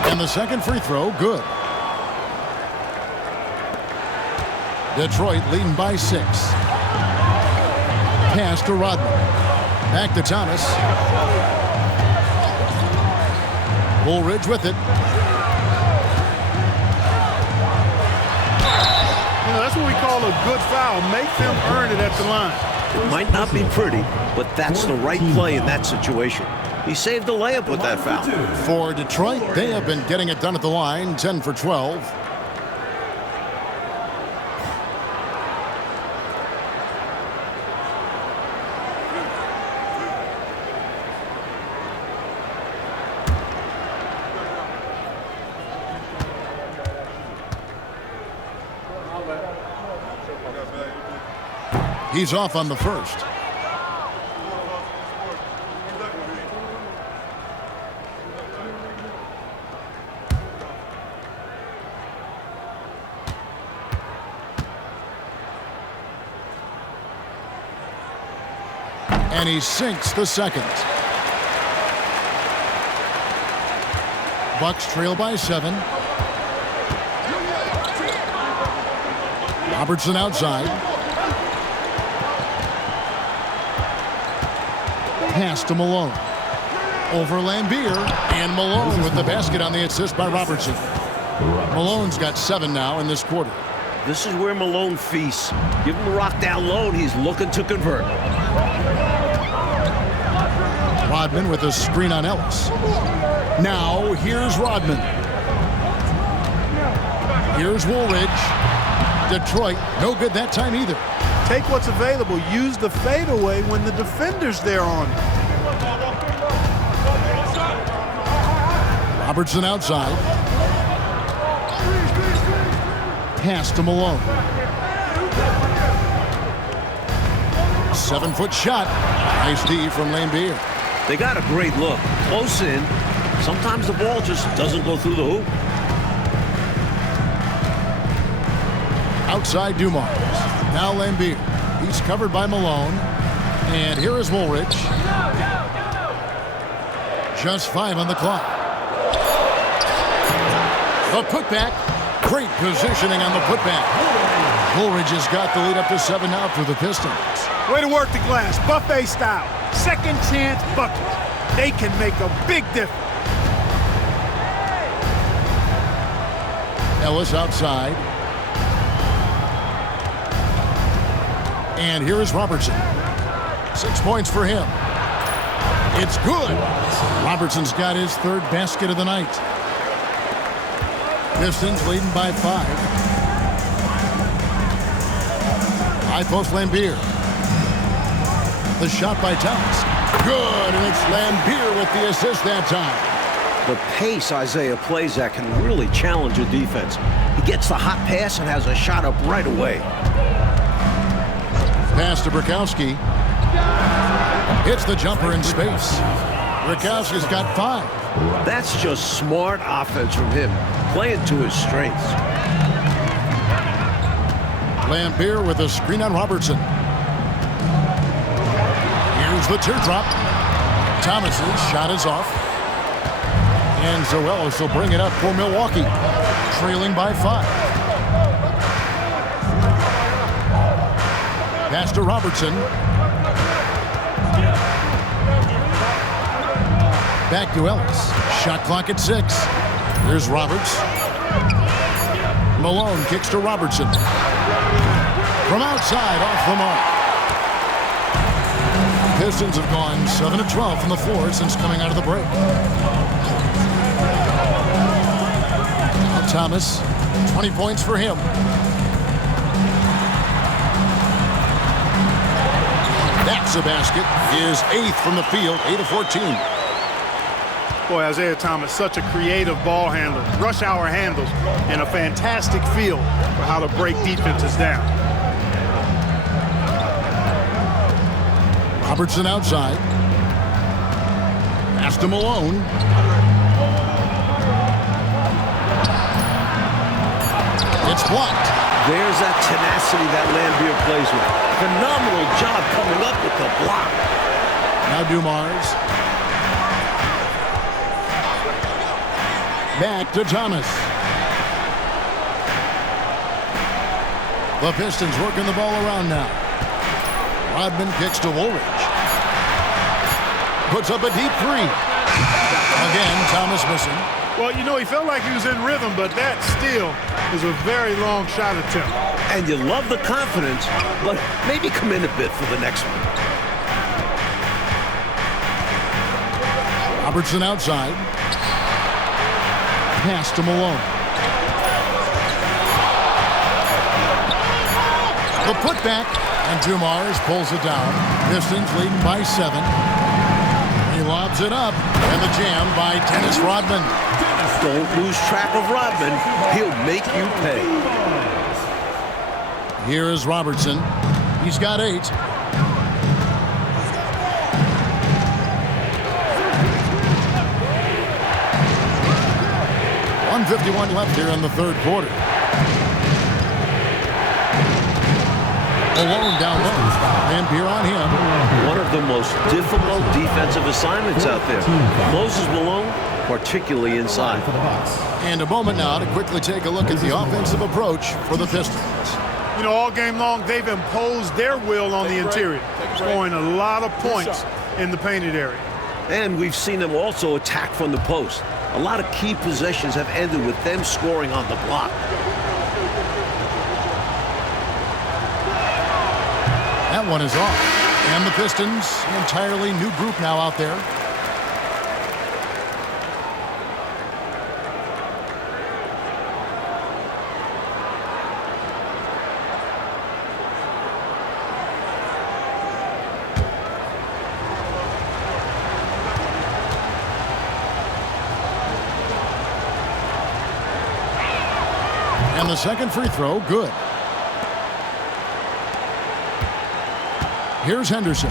And the second free throw, good. Detroit leading by 6. Pass to Rodman. Back to Thomas. Woolridge with it. You know, that's what we call a good foul. Make them earn it at the line. It might not be pretty, but that's the right play in that situation. He saved the layup with that foul. For Detroit, they have been getting it done at the line, 10 for 12. He's off on the first. And he sinks the second. Bucks trail by 7. Robertson outside. Pass to Malone. Over Laimbeer. And Malone with the basket on the assist by Robertson. Malone's got 7 now in this quarter. This is where Malone feasts. Give him the rock down low, and he's looking to convert. Rodman with a screen on Ellis. Now, here's Rodman. Here's Woolridge. Detroit, no good that time either. Take what's available. Use the fadeaway when the defender's there on you. Robertson outside. Pass to Malone. 7-foot shot. Nice D from Laimbeer. They got a great look. Close in. Sometimes the ball just doesn't go through the hoop. Outside Dumars. Now Laimbeer. He's covered by Malone. And here is Woolridge. Just 5 on the clock. A putback. Great positioning on the putback. Woolridge has got the lead up to 7 now for the Pistons. Way to work the glass, buffet style. Second chance buckets. They can make a big difference. Ellis outside. And here is Robertson. 6 points for him. It's good. Robertson's got his 3rd basket of the night. Pistons leading by 5. High post Laimbeer. The shot by Thomas. Good, and it's Laimbeer with the assist that time. The pace Isiah plays at can really challenge a defense. He gets the hot pass and has a shot up right away. Pass to Brickowski. Hits the jumper in space. Brickowski's got 5. That's just smart offense from him, playing to his strengths. Laimbeer with a screen on Robertson. Here's the teardrop. Thomas's shot is off. And Ellis will bring it up for Milwaukee, trailing by 5. Pass to Robertson. Back to Ellis. Shot clock at 6. Here's Roberts. Malone kicks to Robertson. From outside, off the mark. Pistons have gone 7 of 12 from the floor since coming out of the break. Now Thomas, 20 points for him. That's a basket. His 8th from the field, 8 of 14. Boy, Isiah Thomas, such a creative ball handler. Rush hour handles and a fantastic feel for how to break defenses down. Robertson outside. Pass to Malone. It's blocked. There's that tenacity that Laimbeer plays with. Phenomenal job coming up with the block. Now Dumars. Back to Thomas. The Pistons working the ball around now. Rodman kicks to Woolridge. Puts up a deep 3. Again, Thomas missing. Well, you know, he felt like he was in rhythm, but that still is a very long shot attempt. And you love the confidence, but maybe come in a bit for the next one. Robertson outside. Pass to Malone. The putback, and Dumars pulls it down. Pistons leading by 7. He lobs it up, and the jam by Dennis Rodman. Don't lose track of Rodman. He'll make you pay. Here is Robertson. He's got 8. .151 left here in the 3rd quarter. Malone down low. Laimbeer on him. One of the most difficult defensive assignments out there. Moses Malone, particularly inside. And a moment now to quickly take a look at the offensive approach for the Pistons. You know, all game long, they've imposed their will on the interior, scoring a lot of points in the painted area. And we've seen them also attack from the post. A lot of key possessions have ended with them scoring on the block. That one is off. And the Pistons, an entirely new group now out there. And the second free throw, good. Here's Henderson.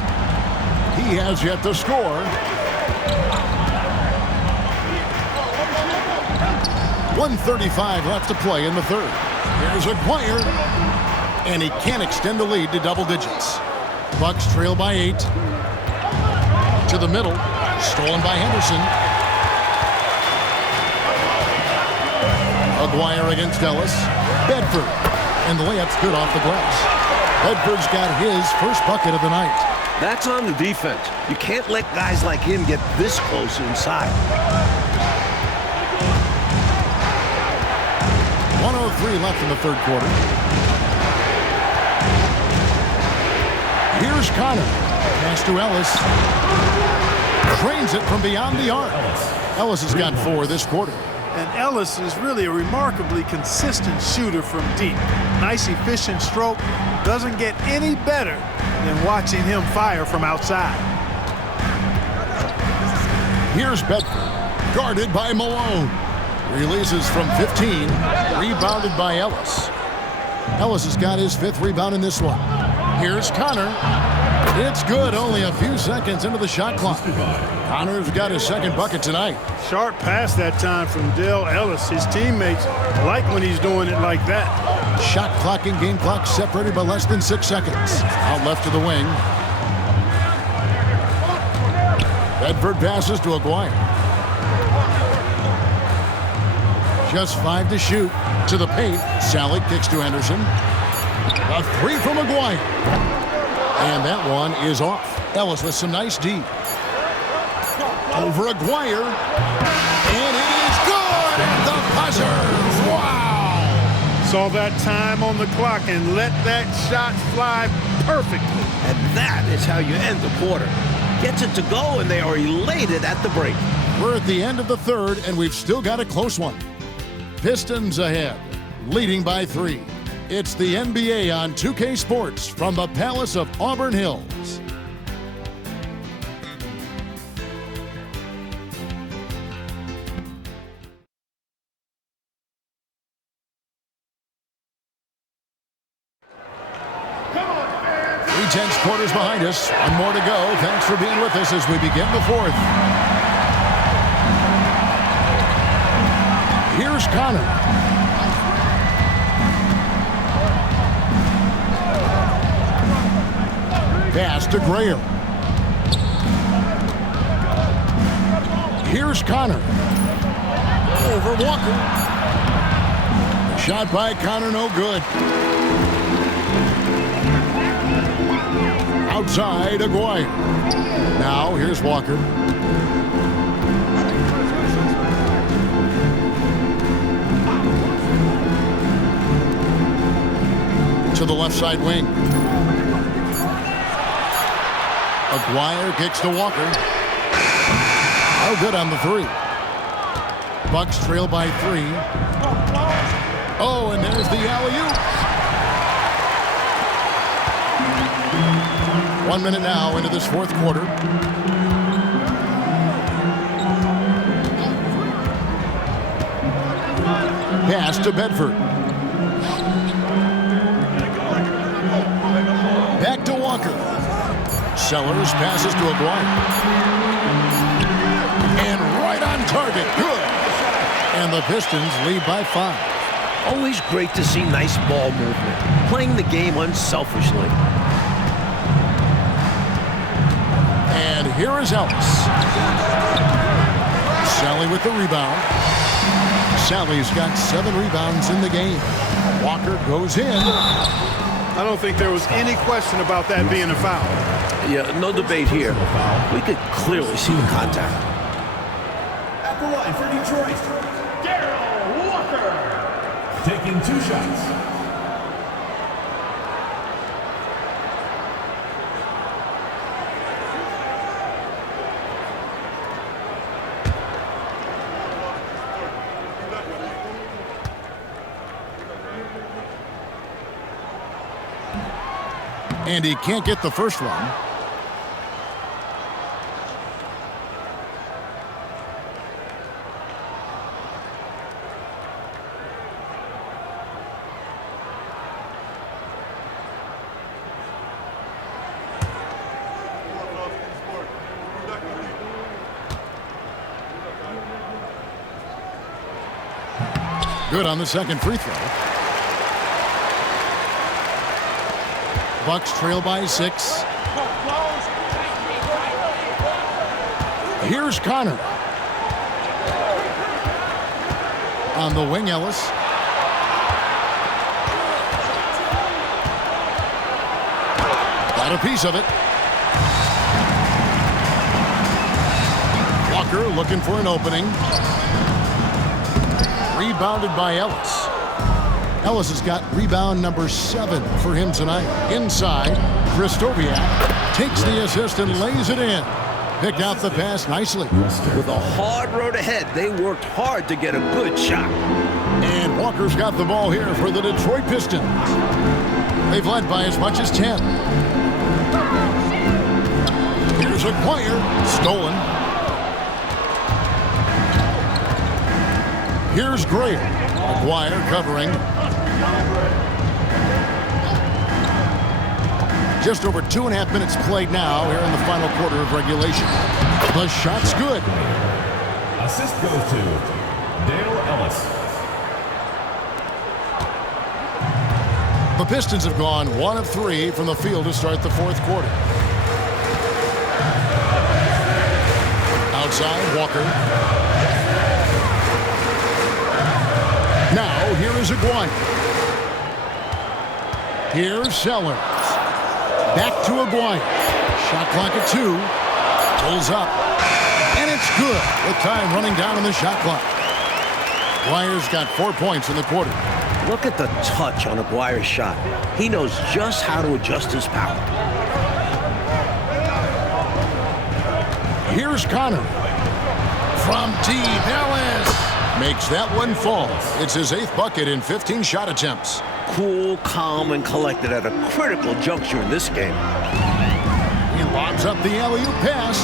He has yet to score. 1:35 left to play in the third. Here's Aguirre. And he can't extend the lead to double digits. Bucks trail by 8. To the middle. Stolen by Henderson. Aguirre against Ellis. Bedford. And the layup's good off the glass. Bedford's got his first bucket of the night. That's on the defense. You can't let guys like him get this close inside. 1:03 left in the third quarter. Here's Connor. Pass to Ellis. Trains it from beyond the arc. Ellis has got 4 this quarter. And Ellis is really a remarkably consistent shooter from deep. Nice, efficient stroke. Doesn't get any better than watching him fire from outside. Here's Bedford. Guarded by Malone. Releases from 15. Rebounded by Ellis. Ellis has got his 5th rebound in this one. Here's Connor. It's good. Only a few seconds into the shot clock. Connor's got his second bucket tonight. Sharp pass that time from Dale Ellis. His teammates like when he's doing it like that. Shot clock and game clock separated by less than 6 seconds. Out left to the wing. Bedford passes to Aguirre. Just 5 to shoot. To the paint. Sally kicks to Henderson. A 3 from Aguirre. And that one is off. Ellis with some nice D. Over Aguirre. And it is good at the buzzer. Wow. Saw that time on the clock and let that shot fly perfectly. And that is how you end the quarter. Gets it to go, and they are elated at the break. We're at the end of the third, and we've still got a close one. Pistons ahead, leading by 3. It's the NBA on 2K Sports from the Palace of Auburn Hills. Tense quarters behind us. One more to go. Thanks for being with us as we begin the fourth. Here's Connor. Pass to Graham. Here's Connor. Over Walker. Shot by Connor, no good. Outside, Aguirre. Now, here's Walker. To the left side wing. Aguirre kicks to Walker. Oh, good on the 3. Bucks trail by 3. Oh, and there's the alley-oop. 1 minute now into this fourth quarter. Pass to Bedford. Back to Walker. Sellers passes to Aguirre. And right on target. Good. And the Pistons lead by 5. Always great to see nice ball movement. Playing the game unselfishly. And here is Ellis. Sally with the rebound. Sally's got 7 rebounds in the game. Walker goes in. I don't think there was any question about that being a foul. Yeah, no debate here. We could clearly see the contact. At the line for Detroit, Darryl Walker. Taking 2 shots. And he can't get the first one. Good on the second free throw. Bucks trail by 6. Here's Connor. On the wing, Ellis. Got a piece of it. Walker looking for an opening. Rebounded by Ellis. Ellis has got rebound number 7 for him tonight. Inside, Kristoviak takes the assist and lays it in. Picked out the pass nicely. With a hard road ahead, they worked hard to get a good shot. And Walker's got the ball here for the Detroit Pistons. They've led by as much as 10. Here's Aguirre, stolen. Here's Gray. Aguirre covering. Just over 2.5 minutes played now here in the final quarter of regulation. The shot's good. Assist goes to Dale Ellis. The Pistons have gone 1 of 3 from the field to start the fourth quarter. Outside, Walker. Now, here is Aguirre. Here's Sellers. Back to Aguirre. Shot clock at 2. Pulls up. And it's good with time running down on the shot clock. Aguirre's got 4 points in the quarter. Look at the touch on Aguirre's shot. He knows just how to adjust his power. Here's Connor. From deep, Ellis makes that one fall. It's his 8th bucket in 15 shot attempts. Cool, calm, and collected at a critical juncture in this game. He lobs up the alley-oop pass.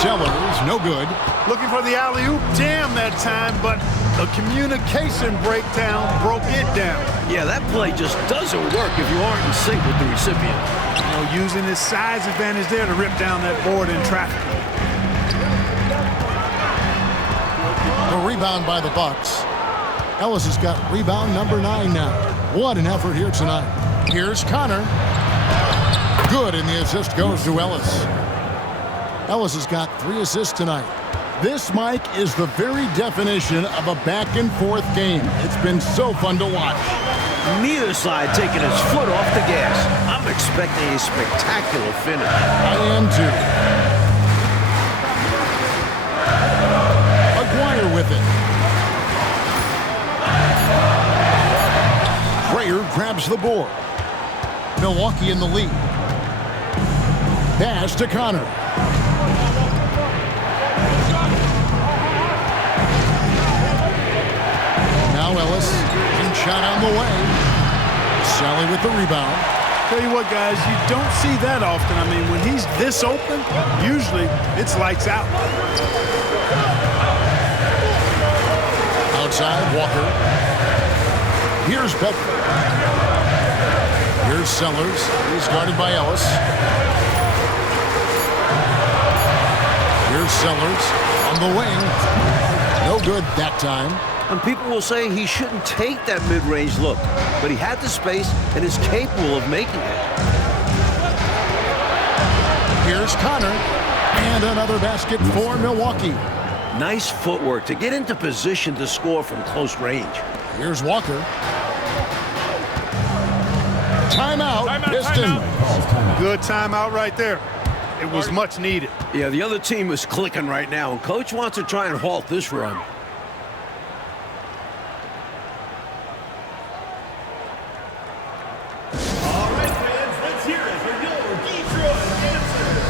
Sellers, no good. Looking for the alley-oop jam that time, but the communication breakdown broke it down. Yeah, that play just doesn't work if you aren't in sync with the recipient. You know, using his size advantage there to rip down that board in traffic. The rebound by the Bucks. Ellis has got rebound number 9 now. What an effort here tonight. Here's Connor. Good, and the assist goes to Ellis. Ellis has got 3 assists tonight. This, Mike, is the very definition of a back-and-forth game. It's been so fun to watch. Neither side taking his foot off the gas. I'm expecting a spectacular finish. I am too. Aguirre with it. Frayer grabs the board. Milwaukee in the lead. Pass to Connor. Now Ellis. And shot on the way. Sally with the rebound. Tell you what, guys, you don't see that often. I mean, when he's this open, usually it's lights out. Outside, Walker. Here's Bedford. Here's Sellers. He's guarded by Ellis. Here's Sellers on the wing. No good that time. And people will say he shouldn't take that mid-range look, but he had the space and is capable of making it. Here's Connor. And another basket for Milwaukee. Nice footwork to get into position to score from close range. Here's Walker. Timeout, Pistons. Good timeout right there. It was much needed. Yeah, the other team is clicking right now, and Coach wants to try and halt this run. All right, fans, let's hear it for your Detroit answer.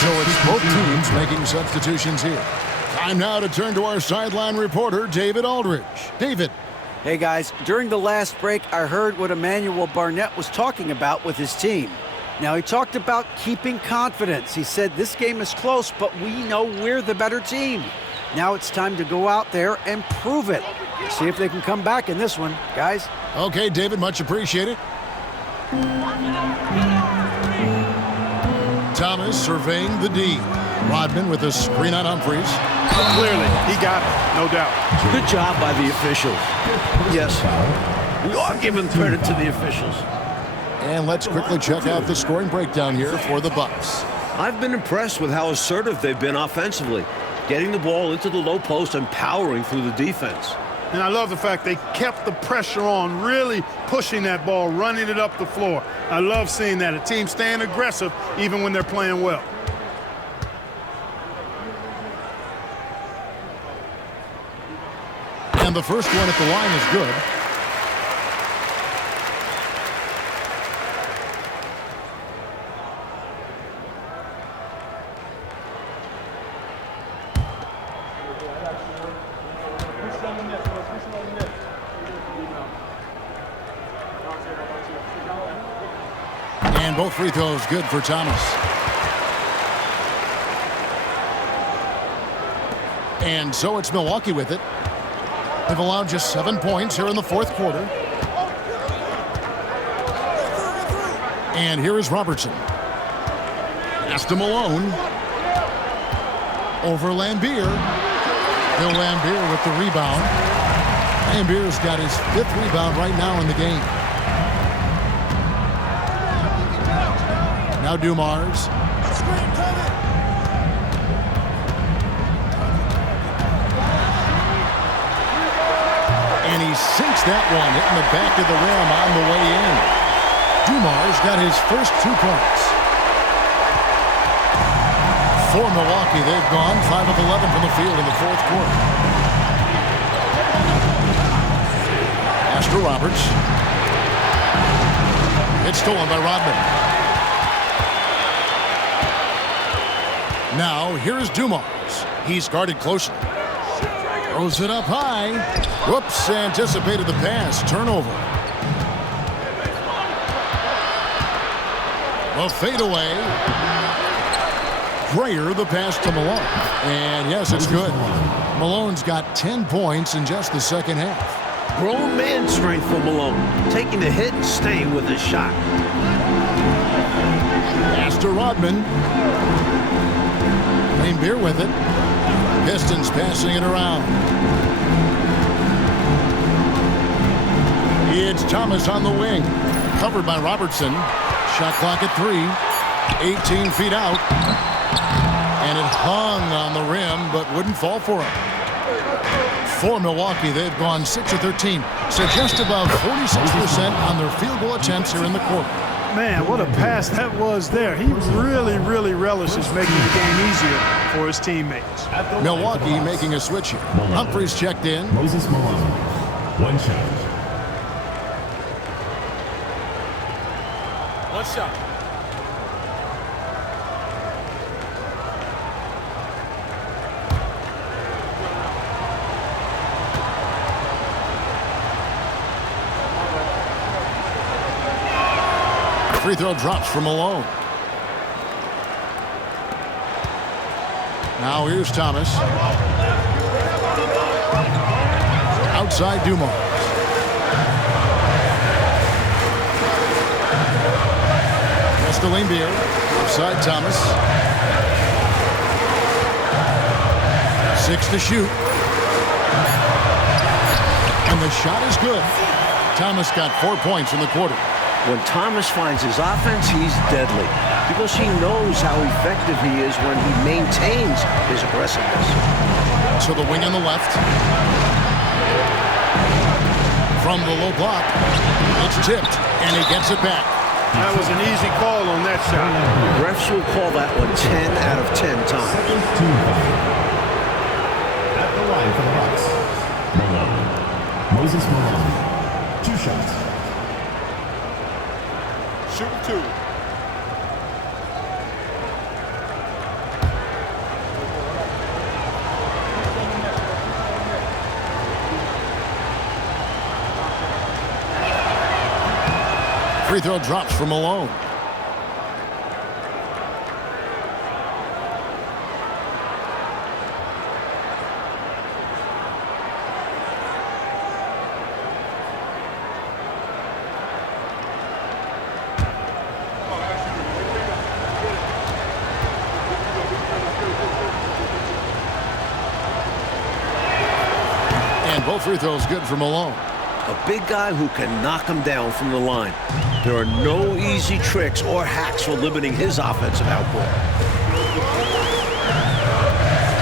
So it's both teams making substitutions here. Time now to turn to our sideline reporter, David Aldridge. David. Hey, guys. During the last break, I heard what Emmanuel Barnett was talking about with his team. Now, he talked about keeping confidence. He said this game is close, but we know we're the better team. Now it's time to go out there and prove it. See if they can come back in this one, guys. Okay, David, much appreciated. Thomas surveying the D. Rodman with a screen on Humphries. Clearly, he got it, no doubt. Good job by the officials. Yes, we are giving credit to the officials. And let's quickly check out the scoring breakdown here for the Bucks. I've been impressed with how assertive they've been offensively, getting the ball into the low post and powering through the defense. And I love the fact they kept the pressure on, really pushing that ball, running it up the floor. I love seeing that. A team staying aggressive even when they're playing well. And the first one at the line is good. And both free throws good for Thomas. And so it's Milwaukee with it. They've allowed just 7 points here in the fourth quarter. And here is Robertson. Pass to Malone. Over Laimbeer. Bill Laimbeer with the rebound. Laimbeer's got his 5th rebound right now in the game. Now Dumars. And he sinks that one, hitting the back of the rim on the way in. Dumars got his first 2 points. For Milwaukee, they've gone 5 of 11 from the field in the fourth quarter. Pass to Roberts. It's stolen by Rodman. Now, here's Dumars. He's guarded closely. Throws it up high. Whoops, anticipated the pass. Turnover. A fadeaway. Grayer the pass to Malone. And yes, it's good. Malone's got 10 points in just the second half. Grown man strength for Malone, taking the hit and staying with his shot. Pass to Rodman. Laimbeer with it. Pistons passing it around. It's Thomas on the wing. Covered by Robertson. Shot clock at 3. 18 feet out. And it hung on the rim, but wouldn't fall for him. For Milwaukee, they've gone 6 of 13. So just about 46% on their field goal attempts here in the quarter. Man, what a pass that was there. He really, really relishes making the game easier for his teammates. Milwaukee making a switch here. Humphries checked in. Moses Malone. One shot. One shot. Free throw drops for Malone. Now here's Thomas. Outside Dumars. Bill Laimbeer. Outside Thomas. 6 to shoot. And the shot is good. Thomas got 4 points in the quarter. When Thomas finds his offense, he's deadly because he knows how effective he is when he maintains his aggressiveness. So the wing on the left. From the low block. It's tipped, and he gets it back. That was an easy call on that shot. Refs will call that one 10 out of 10 times. Second team foul. At the line for the Bucks. Malone. Moses Malone. 2 shots. Shoot 2. Free throw drops for Malone. And both free throws good for Malone. A big guy who can knock him down from the line. There are no easy tricks or hacks for limiting his offensive output.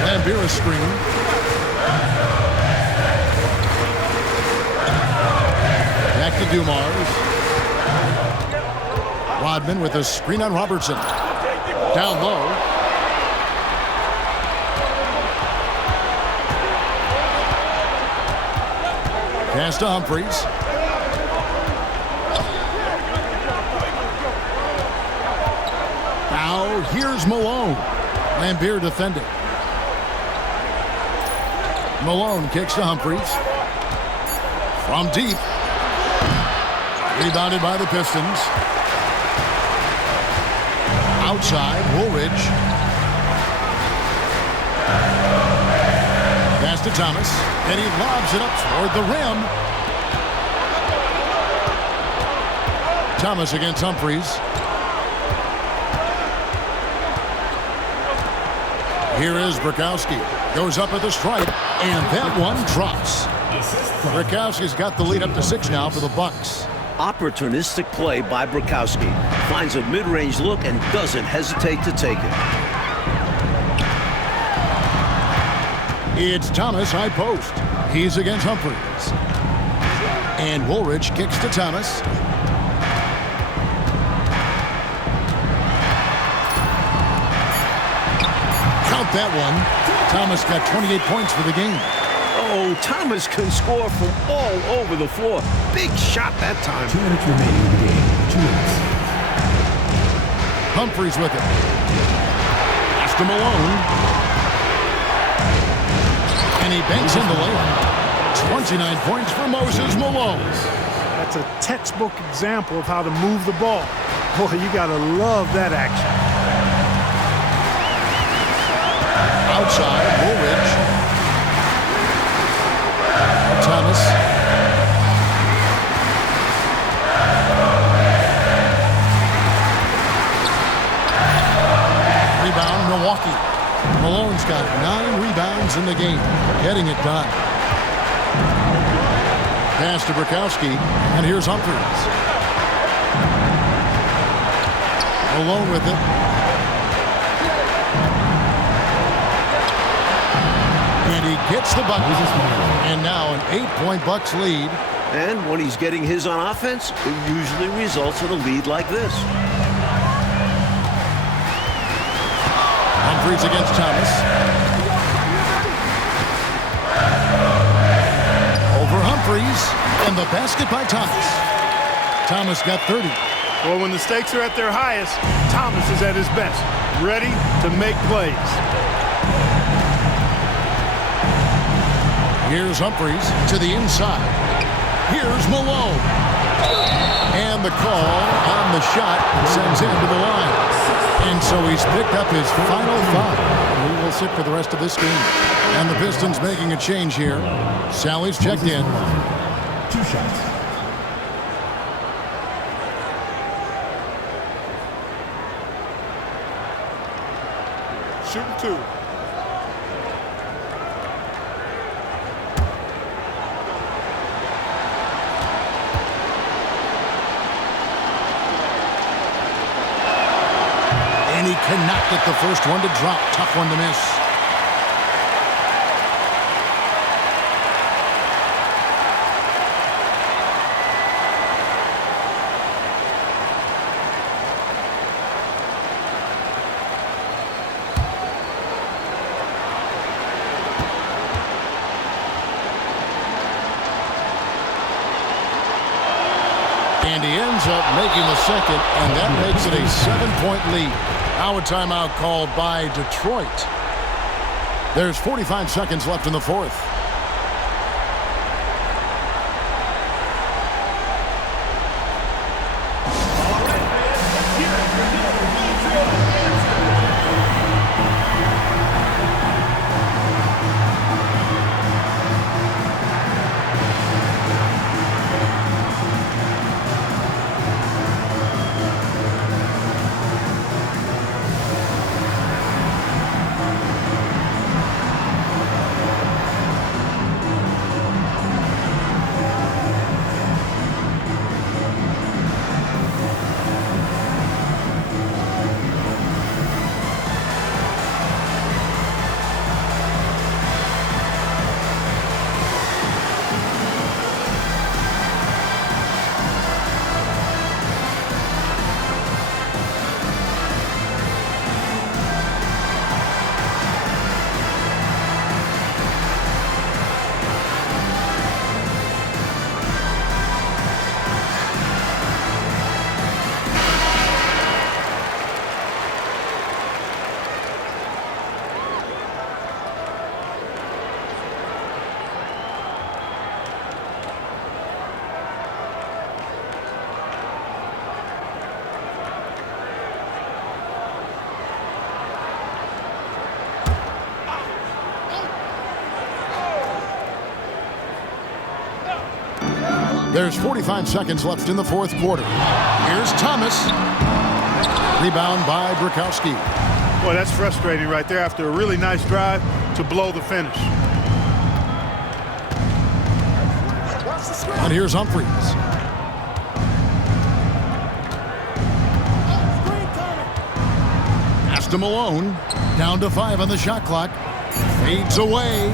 Laimbeer is screening. Back to Dumars. Rodman with a screen on Robertson. Down low. Pass to Humphries. Now here's Malone. Laimbeer defending. Malone kicks to Humphries. From deep. Rebounded by the Pistons. Outside, Woolridge. Pass to Thomas. And he lobs it up toward the rim. Thomas against Humphries. Here is Brickowski. Goes up at the stripe, and that one drops. Brickowski's got the lead up to 6 now for the Bucks. Opportunistic play by Brickowski. Finds a mid-range look and doesn't hesitate to take it. It's Thomas high post. He's against Humphries. And Woolridge kicks to Thomas. Count that one. Thomas got 28 points for the game. Oh, Thomas can score from all over the floor. Big shot that time. 2 minutes remaining in the game. 2 minutes. Humphries with it. Pass to Malone. And he banks in the layup. 29 points for Moses Malone. That's a textbook example of how to move the ball. Boy, you got to love that action. Outside, Woolridge. Thomas. Rebound, Milwaukee. Malone's got 9 rebounds rebounds in the game, getting it done. Pass to Brickowski, and here's Humphries. Alone with it. And he gets the bucket. And now an 8-point Bucks lead. And when he's getting his on offense, it usually results in a lead like this. Humphries against Thomas. Over Humphries, and the basket by Thomas. Thomas got 30. Well, when the stakes are at their highest, Thomas is at his best, ready to make plays. Here's Humphries to the inside. Here's Malone. And the call on the shot sends him to the line. And so he's picked up his final 5. He will sit for the rest of this game. And the Pistons making a change here. Sally's checked in. 2 shots. Shooting 2. And he cannot get the first one to drop. Tough one to miss. And he ends up making the second, and that makes it a 7-point lead. Now a timeout called by Detroit. There's 45 seconds left in the fourth. All right, fans, let's hear it for Bill Laimbeer. There's 45 seconds left in the fourth quarter. Here's Thomas. Rebound by Brickowski. Boy, that's frustrating right there after a really nice drive to blow the finish. And here's Humphries. Pass to Malone. Down to 5 on the shot clock. Fades away.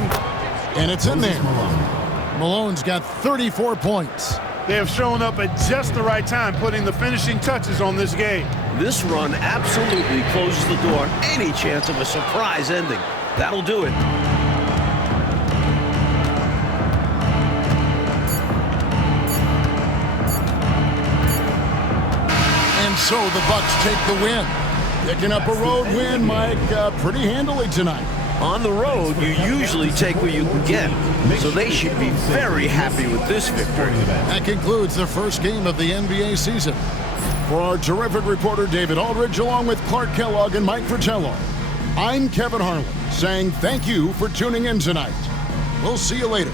And it's in there. Malone's got 34 points. They have shown up at just the right time, putting the finishing touches on this game. This run absolutely closes the door on any chance of a surprise ending. That'll do it. And so the Bucks take the win. Picking up a road win, Mike, pretty handily tonight. On the road, you usually take what you can get, so they should be very happy with this victory. That concludes the first game of the NBA season. For our terrific reporter David Aldridge, along with Clark Kellogg and Mike Fratello, I'm Kevin Harlan, saying thank you for tuning in tonight. We'll see you later.